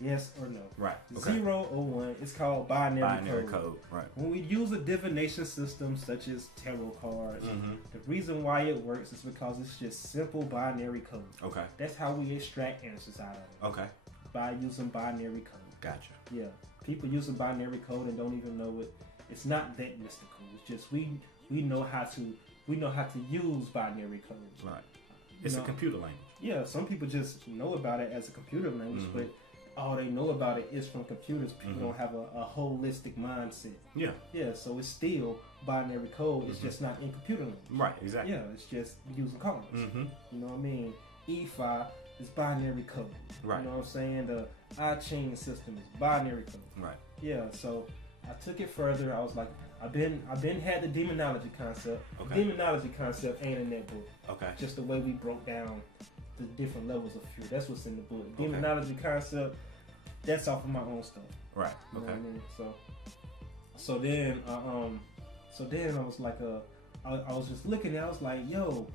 Yes or no. Right. Okay. 0 or 1. It's called binary code. Right. When we use a divination system such as tarot cards, the reason why it works is because it's just simple binary code. Okay. That's how we extract answers out of it. Okay. By using binary code. Gotcha. Yeah. People using binary code and don't even know it. It's not that mystical. It's just we know how to use binary code. Right. It's a computer language. Yeah. Some people just know about it as a computer language, but all they know about it is from computers. People don't have a holistic mindset. Yeah. Yeah, so it's still binary code. It's just not in computer language. Right, exactly. Yeah, it's just using colors. You know what I mean? EFI is binary code. Right. You know what I'm saying? The I-Chain system is binary code. Right. Yeah, so I took it further. I was like, I've been had the demonology concept. Okay. The demonology concept ain't in that book. Okay. Just the way we broke down the different levels of fear. That's what's in the book. The demonology concept, that's off of my own stuff. Right. You know what I mean? So then I was like, I was just looking at it, I was like, yo,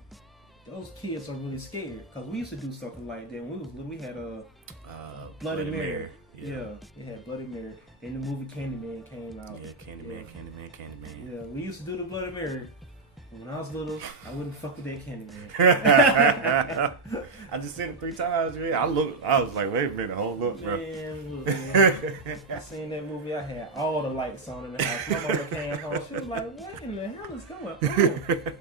those kids are really scared. Because we used to do something like that. When we was little, we had a Bloody Mary. Yeah, we had Bloody Mary. Then the movie Candyman came out. Yeah, Candyman. Yeah, we used to do the Bloody Mary. When I was little, I wouldn't fuck with that Candyman. I just seen it 3 times, man. I was like, wait a minute, hold up, bro. Man, I seen that movie, I had all the lights on in the house. My mama came home, she was like, what in the hell is going on?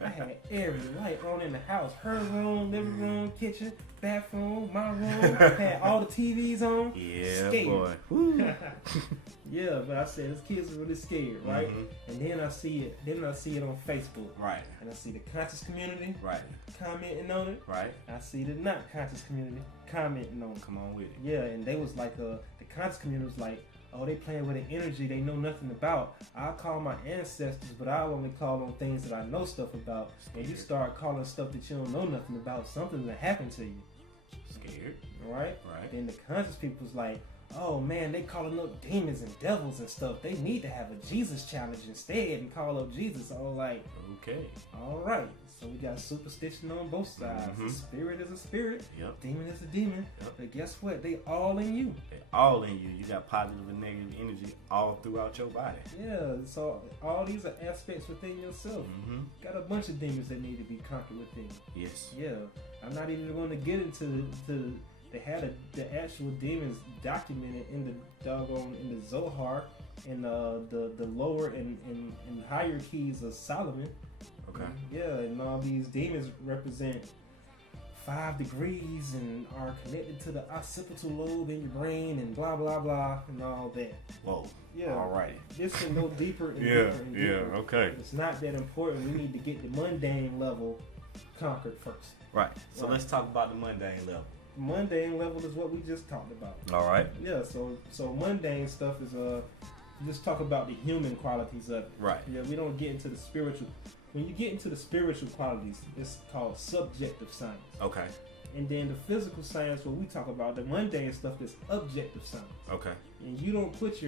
I had every light on in the house. Her room, living room, kitchen, bathroom, my room. Had all the TVs on. Yeah, scared. Boy. Yeah, but I said, these kids are really scared, right? And then I see it on Facebook. Right. And I see the conscious community commenting on it. Right. I see the not conscious community commenting on it. Come on with it. Yeah, and they was like, the conscious community was like, oh, they playing with an energy they know nothing about. I'll call my ancestors, but I'll only call on things that I know stuff about. And you start calling stuff that you don't know nothing about, something that happened to you. Scared. Right? Right. Then the conscious people's like, oh man, they calling up demons and devils and stuff. They need to have a Jesus challenge instead and call up Jesus. So like, okay, all right. So we got superstition on both sides. A spirit is a spirit. Yep. Demon is a demon. Yep. But guess what? They all in you. They all in you. You got positive and negative energy all throughout your body. Yeah. So all these are aspects within yourself. Got a bunch of demons that need to be conquered within you. Yes. Yeah. I'm not even going to get into They had the actual demons documented in the Zohar and the lower and higher keys of Solomon. Okay. Yeah, and all these demons represent 5 degrees and are connected to the occipital lobe in your brain and blah blah blah and all that. Whoa. Yeah. All right. This can go deeper and deeper and deeper. Yeah. Okay. It's not that important. We need to get the mundane level conquered first. Right. So let's talk about the mundane level. mundane level is what we just talked about. All right. Yeah, so mundane stuff is you just talk about the human qualities of it. Right. Yeah, we don't get into the spiritual. When you get into the spiritual qualities, it's called subjective science. Okay. And then the physical science, what we talk about, the mundane stuff, is objective science. Okay. And you don't put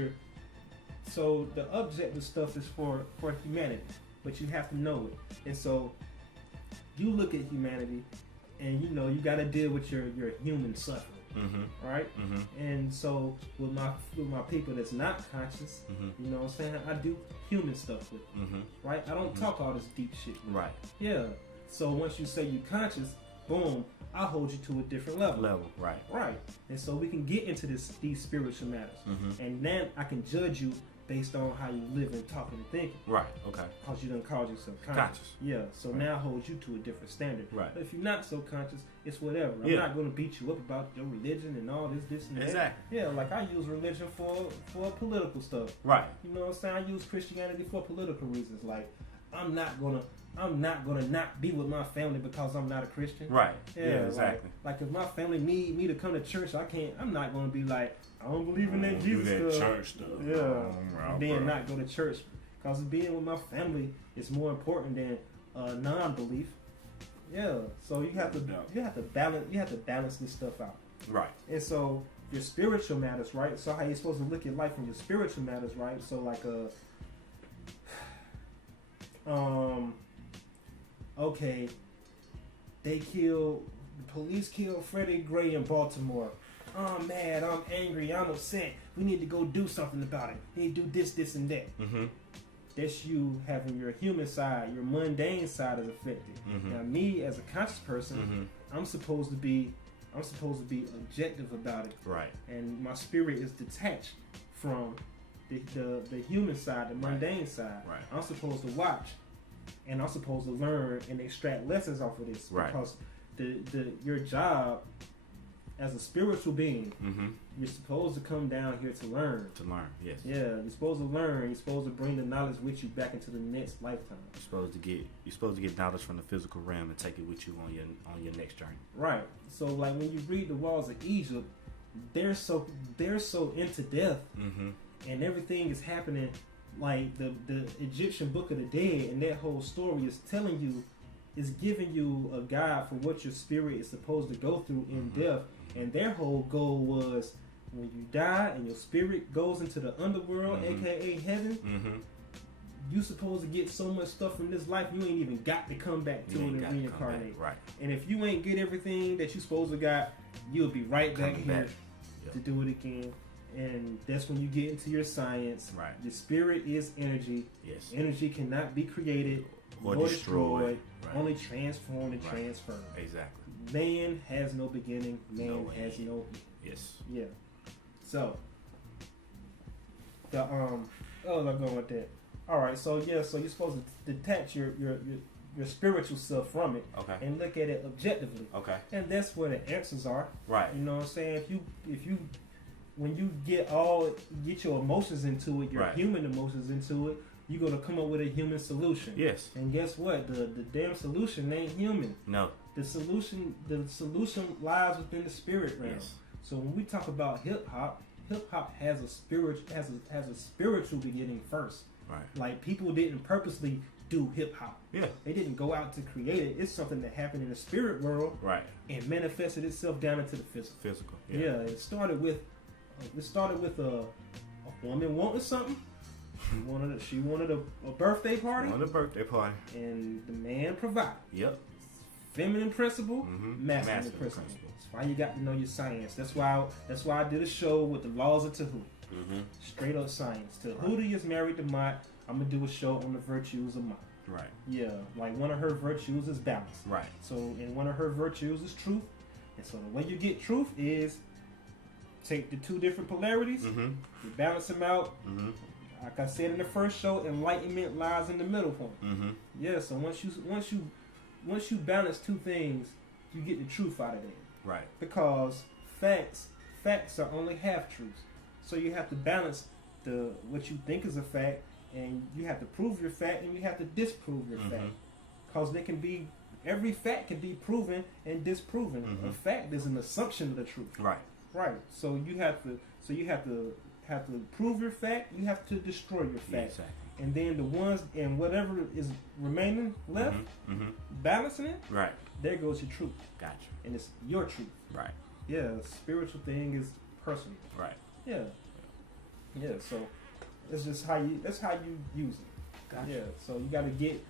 so the objective stuff is for humanity, but you have to know it. And so you look at humanity, and you know you got to deal with your human suffering, right? And so with my people that's not conscious, you know what I'm saying, I do human stuff with them, right? I don't talk all this deep shit. Right. Yeah. So once you say you conscious, boom, I hold you to a different level. Right. Right. And so we can get into these spiritual matters, and then I can judge you based on how you live and talk and thinking. Right. Okay. Because you done called yourself conscious. Yeah. So now I hold you to a different standard. Right. But if you're not so conscious, it's whatever. I'm not going to beat you up about your religion and all this and that. Exactly. Yeah. Like I use religion for political stuff. Right. You know what I'm saying? I use Christianity for political reasons. Like I'm not gonna not be with my family because I'm not a Christian. Right. Yeah. Exactly. Like if my family need me to come to church, I'm not gonna be like, I don't believe in that Jesus stuff. Church stuff. Yeah. And then not go to church because being with my family is more important than non-belief. Yeah. So you have to balance this stuff out. Right. And so your spiritual matters, right? So how you're supposed to look at life from your spiritual matters, right? So like okay, the police killed Freddie Gray in Baltimore. I'm mad, I'm angry, I'm upset. We need to go do something about it. We need to do this, and that. That's you having your human side, your mundane side is affected. Now me as a conscious person, I'm supposed to be objective about it. Right. And my spirit is detached from the human side, the mundane side. Right. I'm supposed to watch, and I'm supposed to learn and extract lessons off of this. Right. Because your job as a spiritual being, you're supposed to come down here to learn. To learn, yes. Yeah, you're supposed to learn. You're supposed to bring the knowledge with you back into the next lifetime. You're supposed to get knowledge from the physical realm and take it with you on your next journey. Right. So like when you read the Walls of Egypt, they're so into death, and everything is happening. Like the Egyptian Book of the Dead, and that whole story is telling you, is giving you a guide for what your spirit is supposed to go through in death. And their whole goal was, when you die and your spirit goes into the underworld, aka heaven, you supposed to get so much stuff from this life you ain't even got to come back to it and reincarnate. Right. And if you ain't get everything that you supposed to got, you'll be right back here to do it again. And that's when you get into your science. Right. Your spirit is energy. Yes. Energy cannot be created or destroyed. Right. Only transformed and transferred. Exactly. Man has no beginning. Man has no. Yes. Yeah. So. I'm going with that. All right. So yeah. So you're supposed to detach your spiritual self from it. Okay. And look at it objectively. Okay. And that's where the answers are. Right. You know what I'm saying? If you when you get your emotions into it, your human emotions into it, you're gonna come up with a human solution. Yes. And guess what? The damn solution ain't human. No. The solution lies within the spirit realm. Yes. So when we talk about hip hop has a spiritual beginning first. Right. Like people didn't purposely do hip hop. Yeah. They didn't go out to create it. It's something that happened in the spirit world. Right. And manifested itself down into the physical. Yeah. It started with a woman wanting something. She wanted a birthday party. And the man provided. Yep. Feminine principle, masculine principle. That's why you got to know your science. That's why I did a show with the laws of Tahu. Straight up science. Tahuti is married to Mott. I'm gonna do a show on the virtues of Mott. Right. Yeah. Like one of her virtues is balance. Right. So and one of her virtues is truth. And so the way you get truth is take the two different polarities, you balance them out. Like I said in the first show, enlightenment lies in the middle point. Yeah, so once you balance two things, you get the truth out of it. Right. Because facts are only half truths. So you have to balance what you think is a fact, and you have to prove your fact, and you have to disprove your fact. Because they can be every fact can be proven and disproven. Mm-hmm. A fact is an assumption of the truth. Right. Right. So you have to prove your fact. You have to destroy your fact. Yeah, exactly. And then the ones and whatever is remaining left, balancing it. Right. There goes your truth. Gotcha. And it's your truth. Right. Yeah. Spiritual thing is personal. Right. Yeah. Yeah. So that's just how you use it. Gotcha. Yeah. So you gotta get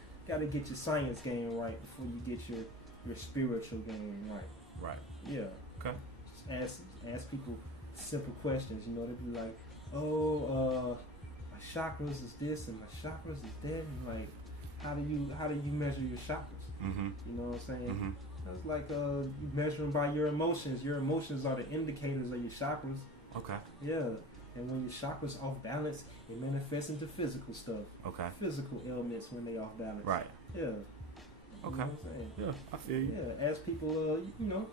your science game right before you get your spiritual game right. Right. Yeah. Okay. Just ask people simple questions. You know, they'd be like, oh, my chakras is this and my chakras is that, and like, how do you measure your chakras? Mm-hmm. You know what I'm saying? Mm-hmm. It's like you measure them by your emotions. Your emotions are the indicators of your chakras. Okay. Yeah. And when your chakras off balance, it manifests into physical stuff. Okay. Physical ailments when they off balance. Right. Yeah. Okay. You know what I'm saying? Yeah, I feel you. Yeah. Ask people, you know,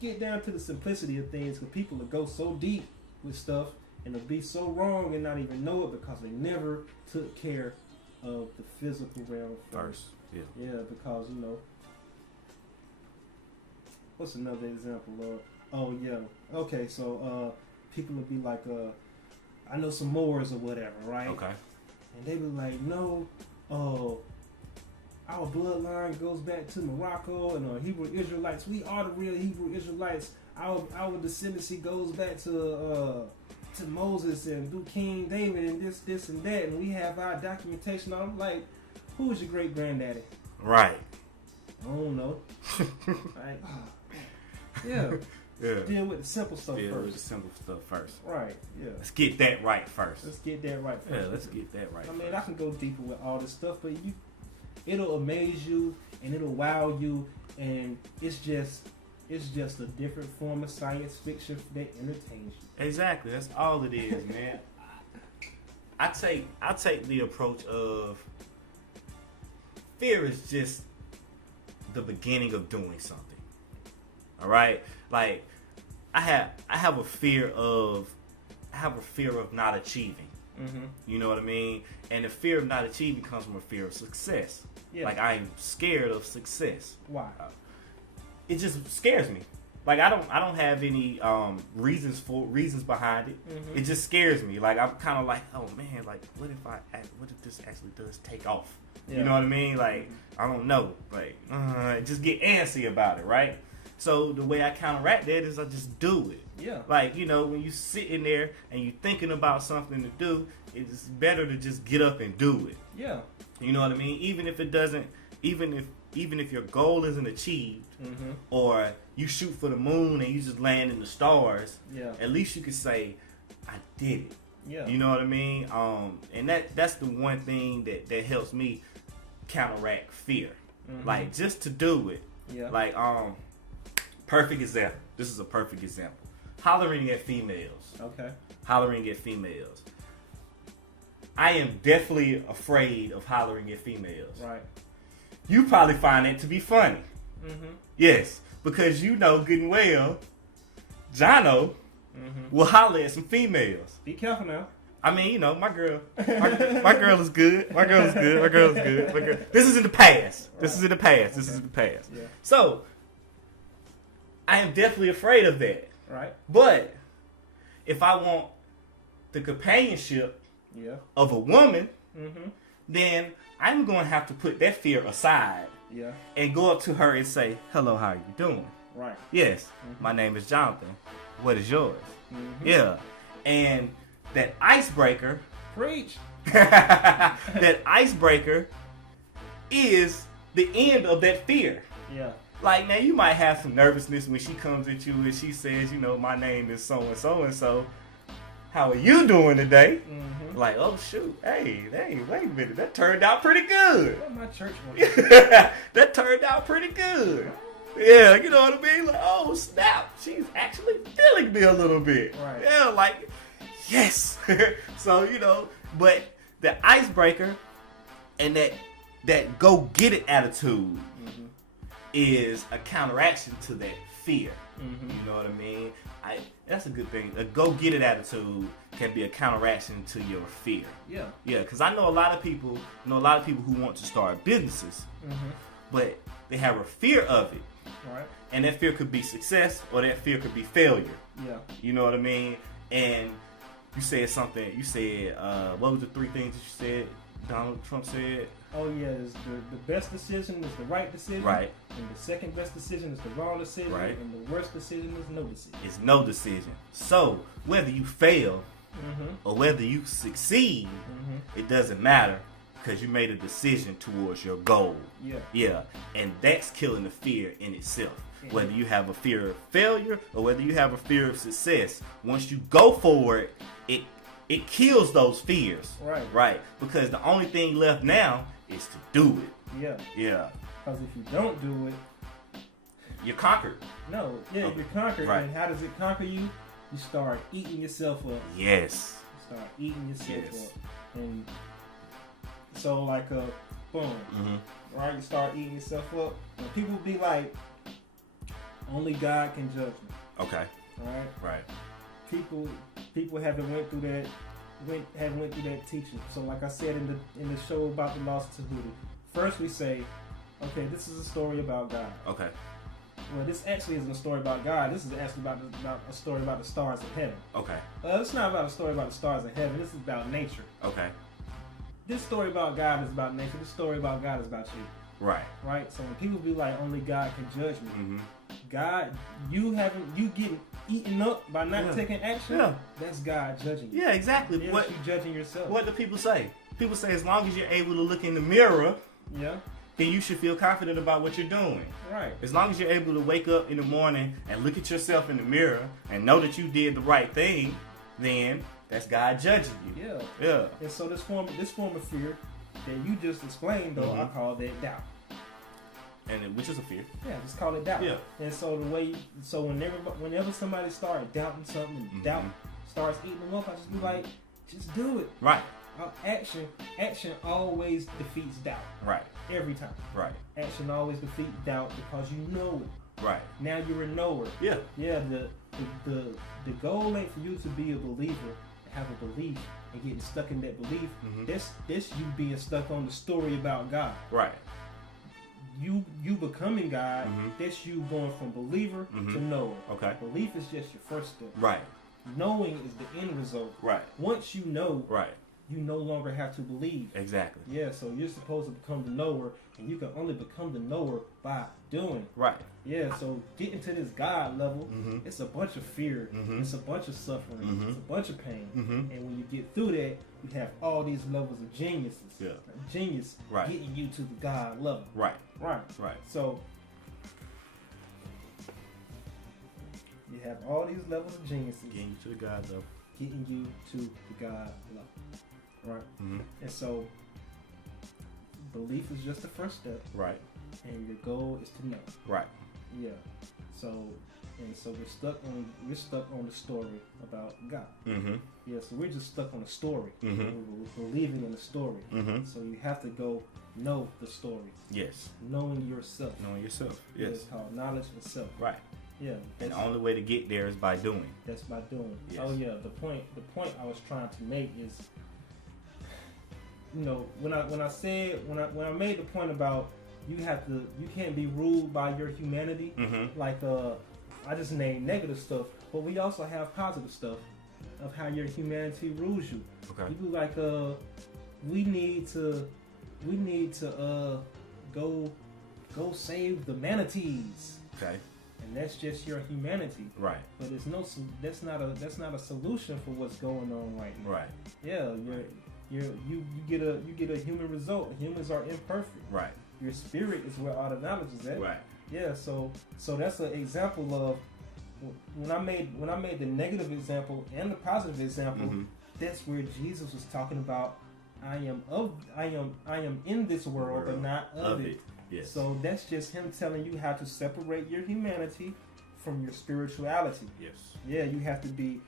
get down to the simplicity of things, because people will go so deep with stuff and they'll be so wrong and not even know it because they never took care of the physical realm first. Yeah. Yeah, because, you know, what's another example of? Oh, yeah. Okay, so people will be like, I know some Moors or whatever, right? Okay. And they be like, no, our bloodline goes back to Morocco and Hebrew Israelites. We are the real Hebrew Israelites. Our descendancy goes back to Moses and through King David and this and that, and we have our documentation. I'm like, who was your great granddaddy? Right. I don't know. Right. Yeah. Yeah. Deal with the simple stuff Deal first. with the simple stuff first. Right. Yeah. Let's get that right first. Let's get that right first. Yeah, let's get that right I mean, first. I can go deeper with all this stuff, but it'll amaze you and it'll wow you, and it's just a different form of science fiction that entertains you. Exactly. That's all it is, man. I take the approach of fear is just the beginning of doing something. All right? Like I have a fear of not achieving. Mm-hmm. You know what I mean? And the fear of not achieving comes from a fear of success. Yeah. Like I'm scared of success. Why? It just scares me. Like I don't have any reasons behind it. Mm-hmm. It just scares me. Like I'm kind of like, oh man, like what if this actually does take off? Yeah. You know what I mean? Like I don't know. Like just get antsy about it, right? So the way I counteract that is I just do it. Yeah. Like, you know, when you sitting there and you thinking about something to do, it's better to just get up and do it. Yeah. You know what I mean? Even if your goal isn't achieved, mm-hmm. or you shoot for the moon and you just land in the stars, yeah. At least you can say, I did it. Yeah. You know what I mean? And that's the one thing that helps me counteract fear. Mm-hmm. Like just to do it. Yeah. Like perfect example. This is a perfect example. Hollering at females. Okay. Hollering at females. I am definitely afraid of hollering at females. Right. You probably find it to be funny. Mm-hmm. Yes, because you know good and well, Jono will holler at some females. Be careful now. I mean, you know, my girl is good. My girl is good. This is in the past. Right. This is in the past. Yeah. So, I am definitely afraid of that. Right. But if I want the companionship of a woman, mm-hmm. then I'm going to have to put that fear aside and go up to her and say, hello, how are you doing? Right. Yes, mm-hmm. My name is Jonathan. What is yours? Mm-hmm. Yeah. And that icebreaker. Preach. That icebreaker is the end of that fear. Yeah. Like, now you might have some nervousness when she comes at you and she says, you know, my name is so-and-so. How are you doing today? Mm-hmm. Like, oh, shoot. Hey, wait a minute. That turned out pretty good. That's my church one. That turned out pretty good. Yeah, you know what I mean? Like, oh, snap. She's actually feeling me a little bit. Right. Yeah, like, yes. So, you know, but the icebreaker and that go-get-it attitude is a counteraction to that fear. Mm-hmm. You know what I mean? That's a good thing. A go-get-it attitude can be a counteraction to your fear. Yeah. Yeah, because I know a lot of people who want to start businesses, mm-hmm. but they have a fear of it. Right. And that fear could be success or that fear could be failure. Yeah. You know what I mean? And you said something. You said, what was the 3 things that you said Donald Trump said? Oh, yeah. The best decision is the right decision. Right. And the second best decision is the wrong decision. Right. And the worst decision is no decision. It's no decision. So, whether you fail or whether you succeed, it doesn't matter because you made a decision towards your goal. Yeah. Yeah. And that's killing the fear in itself. Whether you have a fear of failure or whether you have a fear of success, once you go for it, it kills those fears. Right. Right. Because the only thing left now is to do it. Yeah. Yeah. Because if you don't do it, you're conquered. No. Yeah, you're conquered. Right. And how does it conquer you? You start eating yourself up. Yes. You start eating yourself up. And so, like, boom. Right? You start eating yourself up. And people be like, only God can judge me. Okay. Right? Right. People haven't went through that teaching. So like I said in the show about the lost Tahuti, first we say, okay, this is a story about God. Okay. Well, this actually isn't a story about God. This is actually about a story about the stars of heaven. Okay. It's not about a story about the stars of heaven. This is about nature. Okay. This story about God is about nature. This story about God is about you. Right. Right? So when people be like, only God can judge me, God, you getting eaten up by not taking action, that's God judging you. Yeah, exactly. Yes, What you judging yourself. What do people say? People say as long as you're able to look in the mirror, then you should feel confident about what you're doing. Right. As long as you're able to wake up in the morning and look at yourself in the mirror and know that you did the right thing, then that's God judging you. Yeah. Yeah. And so this form of fear that you just explained, though, I call that doubt. And which is a fear. Yeah, just call it doubt. Yeah. And so whenever somebody starts doubting something, doubt starts eating them up, I just be like, just do it. Right. Action always defeats doubt. Right. Every time. Right. Action always defeats doubt because you know it. Right. Now you're a knower. Yeah. Yeah. The goal ain't for you to be a believer and have a belief and getting stuck in that belief. This you being stuck on the story about God. Right. You becoming God. That's you going from believer to knower. Okay. Belief is just your first step. Right. Knowing is the end result. Right. Once you know, right, you no longer have to believe. Exactly. Yeah, so you're supposed to become the knower, and you can only become the knower by doing. Right. Yeah, so getting to this God level, it's a bunch of fear, it's a bunch of suffering, it's a bunch of pain. And when you get through that, you have all these levels of geniuses. Yeah. Genius getting you to the God level. Right. Right. Right. So you have all these levels of geniuses. Getting you to the God level. Getting you to the God level. Right. And so belief is just the first step. Right. And your goal is to know. Right. Yeah. So we're stuck on the story about God. Yeah, so we're just stuck on the story. We're believing in the story. So you have to go know the story. Yes. Knowing yourself. Knowing yourself. Yeah, Yes. it's called knowledge of self. Right. Yeah. And the only way to get there is by doing. That's by doing. Yes. Oh yeah, the point I was trying to make is, you know, when I made the point about you can't be ruled by your humanity. Like I just named negative stuff, but we also have positive stuff of how your humanity rules you. Okay. You be like, we need to go save the manatees. Okay. And that's just your humanity. Right. But that's not a solution for what's going on right now. Right. Yeah, you get a human result. Humans are imperfect. Right. Your spirit is where all the knowledge is at. Right. Yeah, so that's an example of when I made the negative example and the positive example. That's where Jesus was talking about I am in this world, but not of it. Yes. So that's just him telling you how to separate your humanity from your spirituality. Yes. Yeah, you have to be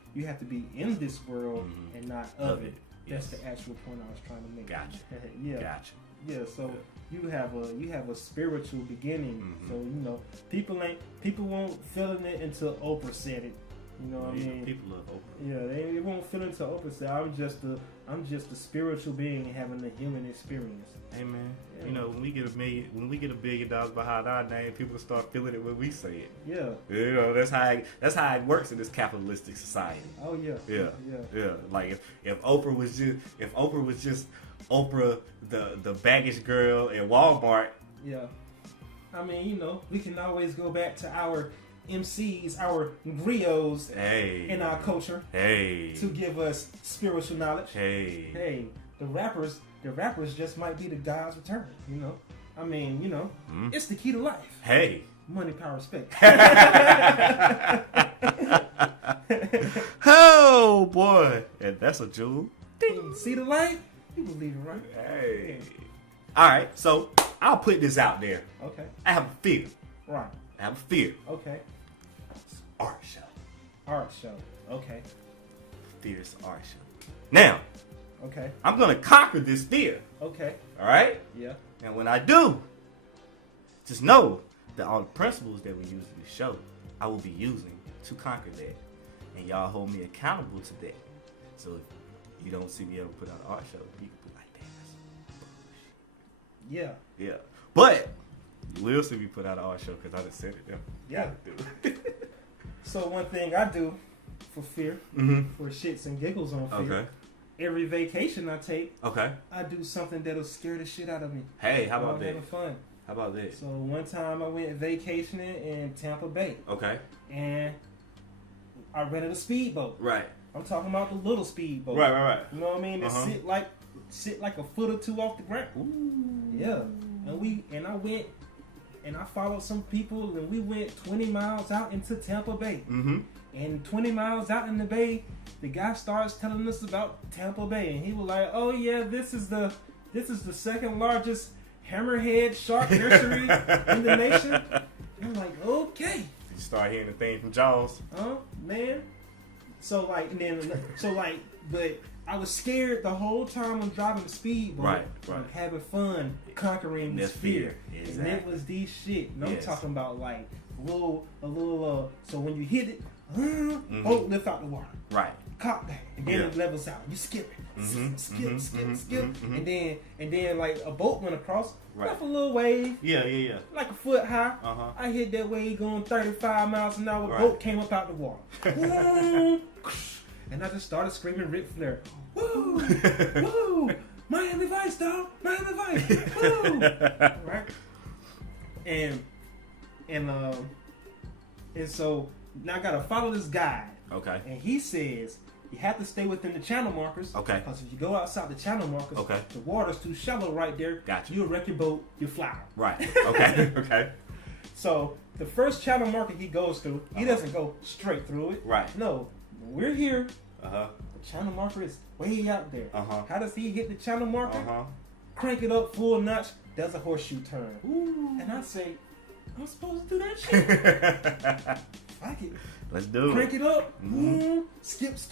in this world and not of it. Yes. That's the actual point I was trying to make. Gotcha. Yeah. Gotcha. Yeah, so you have a spiritual beginning. So you know, people won't feeling it until Oprah said it. You know what I mean? People love Oprah. Yeah, they won't fit into Oprah. Say, I'm just a spiritual being having a human experience. Hey man, Yeah. you know when we get $1 billion behind our name, people will start feeling it when we say it. Yeah. You know that's how it works in this capitalistic society. Oh yeah. Yeah. Like if Oprah was just Oprah the baggage girl at Walmart. Yeah. I mean, you know, we can always go back to our MCs, our griots in our culture to give us spiritual knowledge. Hey, the rappers just might be the God's return, you know. I mean, you know, it's the key to life. Hey. Money, power, respect. Oh boy. And that's a jewel. See the light? You believe it, right? Hey. Alright, so I'll put this out there. Okay. I have a fear. Right. I have a fear. Okay. Art show. Art show. Okay. Fierce art show. Now, okay, I'm gonna conquer this fear. Okay. Alright? Yeah. And when I do, just know that all the principles that we use in the show, I will be using to conquer that. And y'all hold me accountable to that. So if you don't see me ever put out an art show, you can be like, damn, that's bullshit. Yeah. Yeah. But you will see me put out an art show because I just said it. Yeah. So one thing I do for fear, for shits and giggles on fear, every vacation I take, I do something that'll scare the shit out of me. Hey, how about I'm that? having fun. How about that? So one time I went vacationing in Tampa Bay. Okay. And I rented a speedboat. Right. I'm talking about the little speedboat. Right. You know what I mean? That sit like a foot or two off the ground. Ooh. Yeah. And I went and I followed some people and we went 20 miles out into Tampa Bay. And 20 miles out in the bay, the guy starts telling us about Tampa Bay, and he was like, "Oh yeah, this is the second largest hammerhead shark nursery in the nation." And I'm like, "Okay." You start hearing the thing from Jaws. Man. But I was scared the whole time I'm driving the speedboat. Right. I'm having fun conquering this fear. Exactly. And it was these shit. And I'm talking about like a little. So when you hit it, boat lift out the water. Right. Cop back, and then it levels out. You skip it, skip, and then like a boat went across, left a little wave. Yeah. Like a foot high. I hit that wave going 35 miles an hour. Boat came up out the water. And I just started screaming Ric Flair. Woo! Woo! Miami Vice, dog! Miami Vice! Woo! Right? And so now I gotta follow this guide. Okay. And he says you have to stay within the channel markers. Okay. Because if you go outside the channel markers, the water's too shallow right there. Gotcha. You'll wreck your boat, you'll fly. Right. Okay. Okay. So the first channel marker he goes through, he doesn't go straight through it. Right. No. We're here. The channel marker is way out there. How does he hit the channel marker? Crank it up full notch, does a horseshoe turn. Ooh. And I say, I'm supposed to do that shit. Fuck it. Let's do it. Crank it up. Skip.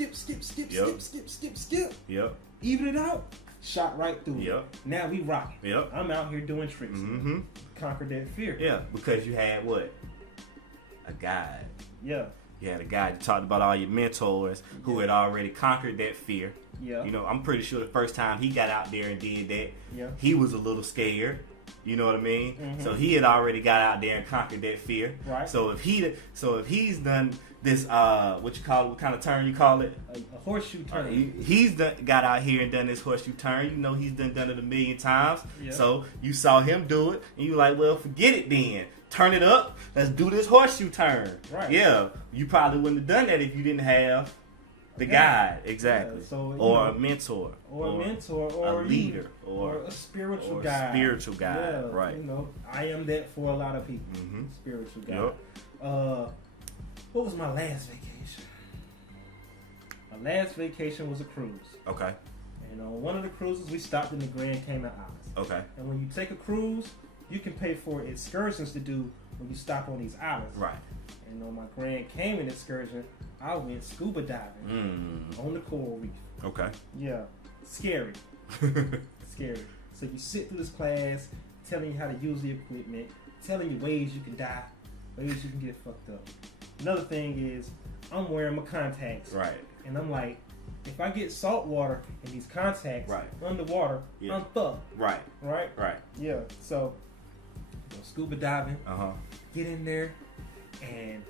Yep. Even it out. Shot right through. Yep. Now we rocking. Yep. I'm out here doing tricks. Conquered that fear. Yeah, because you had what? A guide. Yeah. You had a guy that talked about all your mentors who had already conquered that fear. Yeah. You know, I'm pretty sure the first time he got out there and did that, he was a little scared. You know what I mean? So he had already got out there and conquered that fear. Right. So if he's done this, what kind of turn you call it? A horseshoe turn. He's got out here and done this horseshoe turn. You know he's done it 1,000,000 times. Yeah. So you saw him do it, and you like, well, forget it then. Turn it up. Let's do this horseshoe turn. Right. Yeah. You probably wouldn't have done that if you didn't have the guide. Exactly. Yeah, so, or a mentor. Or a mentor. Or a leader. Or a spiritual guide. Spiritual guide. Yeah, right. You know, I am that for a lot of people. Spiritual guide. Yep. What was my last vacation? My last vacation was a cruise. Okay. And on one of the cruises, we stopped in the Grand Cayman Islands. Okay. And when you take a cruise, you can pay for excursions to do when you stop on these islands. Right. And on my Grand Cayman excursion, I went scuba diving on the coral reef. Okay. Yeah. Scary. Scary. So you sit through this class, telling you how to use the equipment, telling you ways you can die, ways you can get fucked up. Another thing is, I'm wearing my contacts. Right. And I'm like, if I get salt water in these contacts underwater, I'm fucked. Right. Right? Right. Yeah. So, go scuba diving. Get in there, and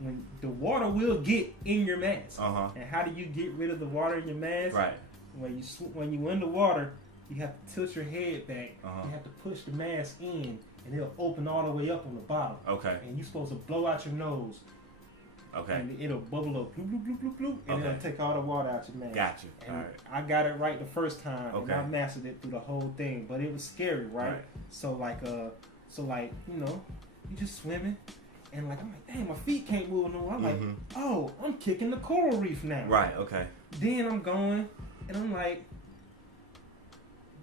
when the water will get in your mask. And how do you get rid of the water in your mask? Right. When you in the water, you have to tilt your head back. You have to push the mask in, and it'll open all the way up on the bottom. Okay. And you're supposed to blow out your nose. Okay. And it'll bubble up, bloop, bloop, bloop, bloop, bloop, and it'll take all the water out your mask. Gotcha. And all right. I got it right the first time, and I mastered it through the whole thing. But it was scary, right? So like, you know, you just swimming, and like I'm like, dang, my feet can't move no more. I'm like, oh, I'm kicking the coral reef now. Right. Okay. Then I'm going, and I'm like,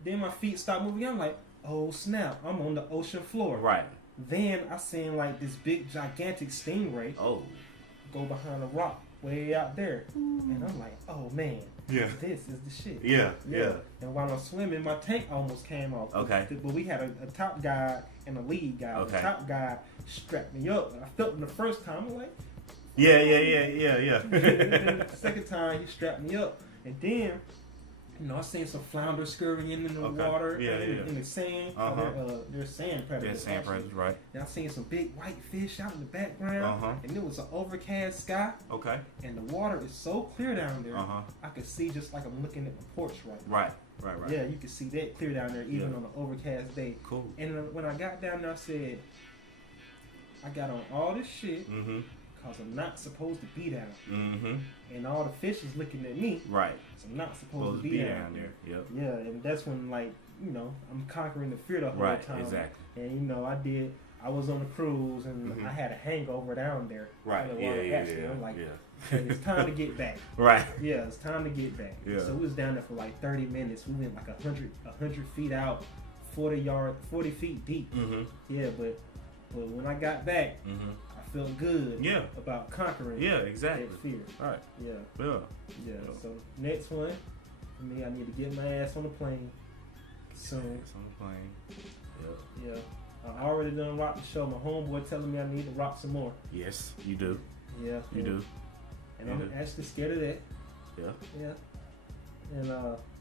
then my feet stop moving. I'm like, oh snap, I'm on the ocean floor. Right. Then I seen like this big gigantic stingray. Go behind a rock way out there. And I'm like, oh man, this is the shit. Yeah. And while I'm swimming, my tank almost came off. Okay. But we had a top guy and a lead guy. Okay. The top guy strapped me up. I felt him the first time. I'm like, yeah. And then the second time he strapped me up. And then, you know, I seen some flounders scurrying in the water, in the sand. They're sand predators. They're sand predators, right. And I seen some big white fish out in the background. And it was an overcast sky. Okay. And the water is so clear down there, I could see just like I'm looking at the porch right. Yeah, you can see that clear down there even on an overcast day. Cool. And when I got down there, I said, I got on all this shit. Because I'm not supposed to be down. And all the fish is looking at me. Right. So I'm not supposed to be down there. Yep. Yeah, and that's when, like, you know, I'm conquering the fear the whole time. Right, exactly. And, you know, I was on a cruise and I had a hangover down there. Right. I'm like, it's time to get back. Right. Yeah, it's time to get back. Yeah. So we was down there for like 30 minutes. We went like 100 feet out, 40 feet deep. Yeah, but when I got back, felt good about conquering that fear. Right. Yeah. So next one, for me, I need to get my ass on the plane soon. On the plane. Yeah. I already done rocked the show. My homeboy telling me I need to rock some more. Yes, you do. Yeah. You do. And I'm actually scared of that. Yeah. And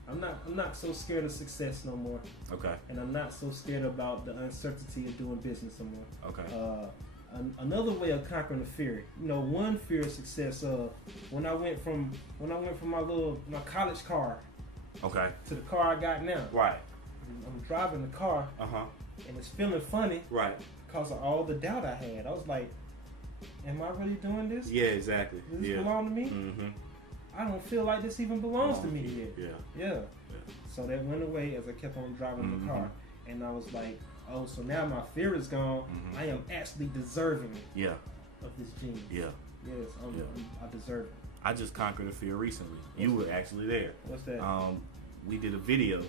I'm not so scared of success no more. Okay. And I'm not so scared about the uncertainty of doing business no more. Okay. Another way of conquering the fear, you know, one fear of success. When I went from my college car, to the car I got now. Right. I'm driving the car. And it's feeling funny. Right. Because of all the doubt I had. I was like, am I really doing this? Yeah, exactly. Does this belong to me? I don't feel like this even belongs to me yet. Yeah. So that went away as I kept on driving the car, and I was like, oh, so now my fear is gone. I am actually deserving of this genius. Yeah. Yes, I deserve it. I just conquered a fear recently. You were actually there. What's that? We did a video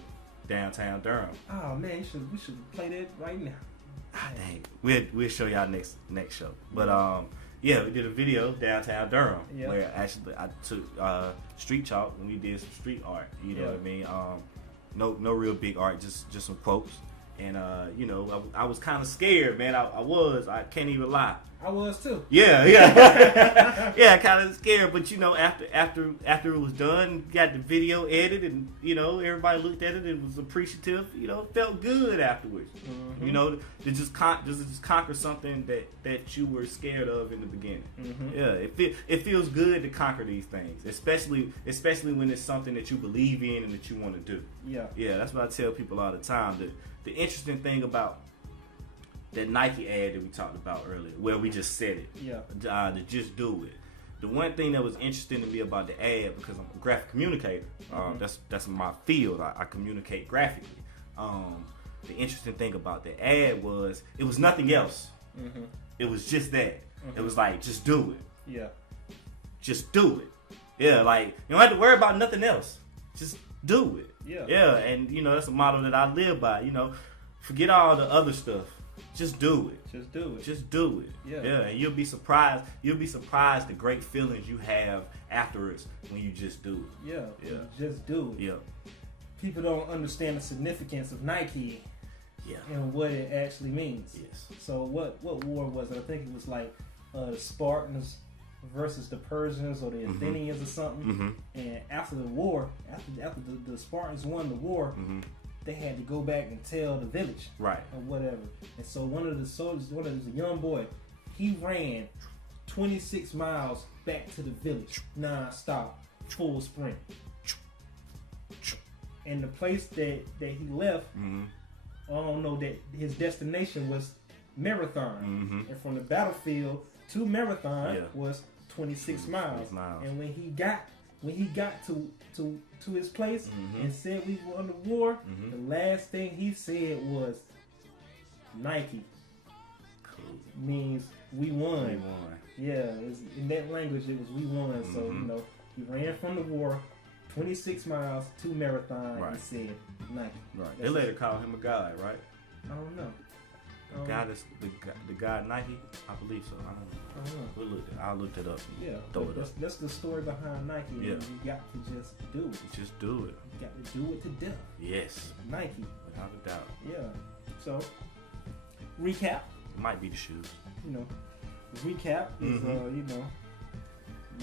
downtown Durham. Oh man, we should play that right now. Dang. We'll show y'all next show. But we did a video downtown Durham where actually I took street chalk and we did some street art. You know what I mean? No real big art, just some quotes. And you know, I was kind of scared, man. I can't even lie. I was too. Yeah, kind of scared. But you know, after it was done, got the video edited, and you know, everybody looked at it and was appreciative. You know, it felt good afterwards. You know, to just conquer something that you were scared of in the beginning. Yeah, it feels good to conquer these things, especially when it's something that you believe in and that you want to do. Yeah, that's what I tell people all the time. The interesting thing about that Nike ad that we talked about earlier, where we just said it, to just do it. The one thing that was interesting to me about the ad, because I'm a graphic communicator, that's my field. I communicate graphically. The interesting thing about the ad was it was nothing else. It was just that. It was like, just do it. Yeah. Just do it. Yeah, like you don't have to worry about nothing else. Just do it. Yeah, and you know that's a motto that I live by. You know, forget all the other stuff. Just do it. Just do it. Just do it. Yeah, and you'll be surprised. You'll be surprised the great feelings you have afterwards when you just do it. Yeah. Just do it. Yeah. People don't understand the significance of Nike. Yeah. And what it actually means. Yes. So what war was it? I think it was like the Spartans versus the Persians or the Athenians or something. And after the war, after the Spartans won the war, they had to go back and tell the village, right, or whatever. And so one of the soldiers, a young boy, he ran 26 miles back to the village, non-stop, full sprint. And the place that he left, I don't know, that his destination was Marathon. And from the battlefield to Marathon was 26 miles. And when he got to his place and said we won the war, the last thing he said was Nike. Cool. Means we won. We won. Yeah, in that language it was we won. So he ran from the war 26 miles to Marathon and said Nike. Right. They later called him a god, right? I don't know. The god Nike? I believe so. I don't know. I'll look it up. Yeah, that's the story behind Nike. Yeah. You got to just do it. Just do it. You got to do it to death. Yes. Nike. Without a doubt. Yeah. So, recap. It might be the shoes. Recap is,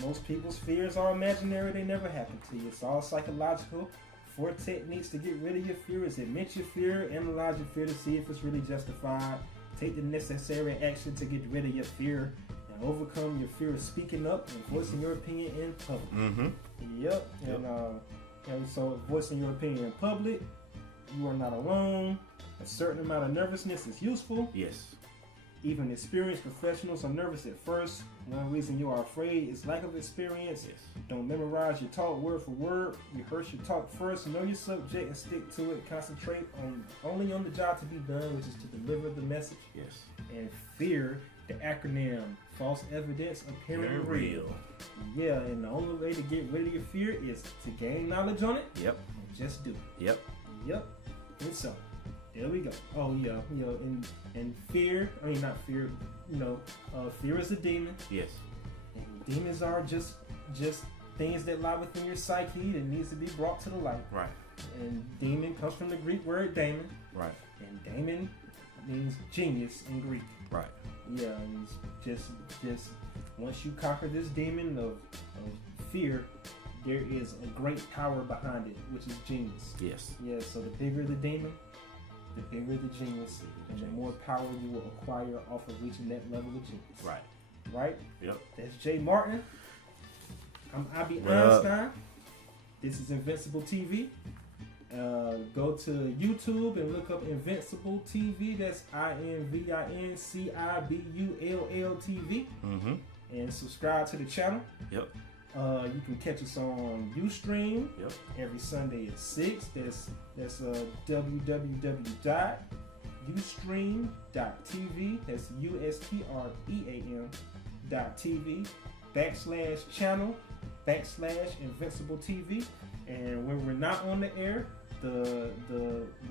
most people's fears are imaginary. They never happen to you. It's all psychological. 4 techniques to get rid of your fear is admit your fear, analyze your fear to see if it's really justified, take the necessary action to get rid of your fear, and overcome your fear of speaking up and voicing your opinion in public. Yep. And so voicing your opinion in public, you are not alone. A certain amount of nervousness is useful. Yes. Even experienced professionals are nervous at first. One reason you are afraid is lack of experience. Yes. Don't memorize your talk word for word. Rehearse your talk first. Know your subject and stick to it. Concentrate only on the job to be done, which is to deliver the message. Yes. And fear, the acronym, false evidence appearing real. Yeah, and the only way to get rid of your fear is to gain knowledge on it. Yep. And just do it. Yep. And so, there we go. Oh yeah, and fear. I mean, not fear. Fear is a demon. Yes. And demons are just things that lie within your psyche that needs to be brought to the light. Right. And demon comes from the Greek word daemon. Right. And daemon means genius in Greek. Right. Yeah, and it's just once you conquer this demon of fear, there is a great power behind it, which is genius. Yes. Yeah. So the bigger the demon, the bigger the genius, and the more power you will acquire off of reaching that level of genius. Right. Right? Yep. That's Jay Martin. I'm Abby Einstein. This is InvinciBullTV. Go to YouTube and look up InvinciBullTV. That's InvinciBullTV. And subscribe to the channel. Yep. You can catch us on Ustream. Yep. Every Sunday at 6. That's www.ustream.tv. That's USTREAM.tv/channel/InvinciBullTV. And when we're not on the air, the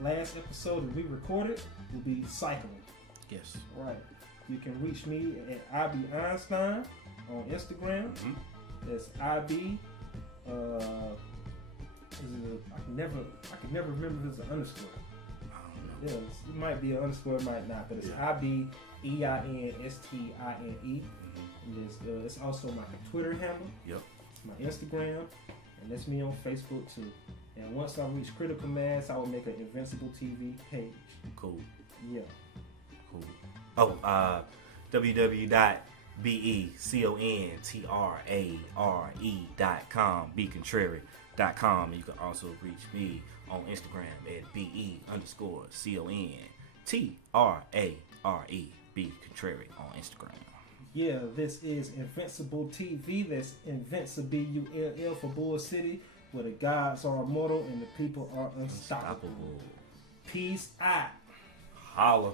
last episode that we recorded will be cycling. Yes. Right. You can reach me at Abby Einstein on Instagram. That's IB. I can never remember if it's an underscore. I don't know. Yeah, it might be an underscore, it might not, but it's IBEINSTINE. And it's also my Twitter handle. Yep. My Instagram, and that's me on Facebook too. And once I reach critical mass, I will make an InvinciBullTV page. Cool. Yeah. Cool. Oh, www.BECONTRARE.com, BeContrary.com. You can also reach me on Instagram at BE_CONTRARE, Be Contrary on Instagram. Yeah, this is InvinciBullTV. That's InvinciBull for Bull City, where the gods are immortal and the people are unstoppable. Peace out. Holla.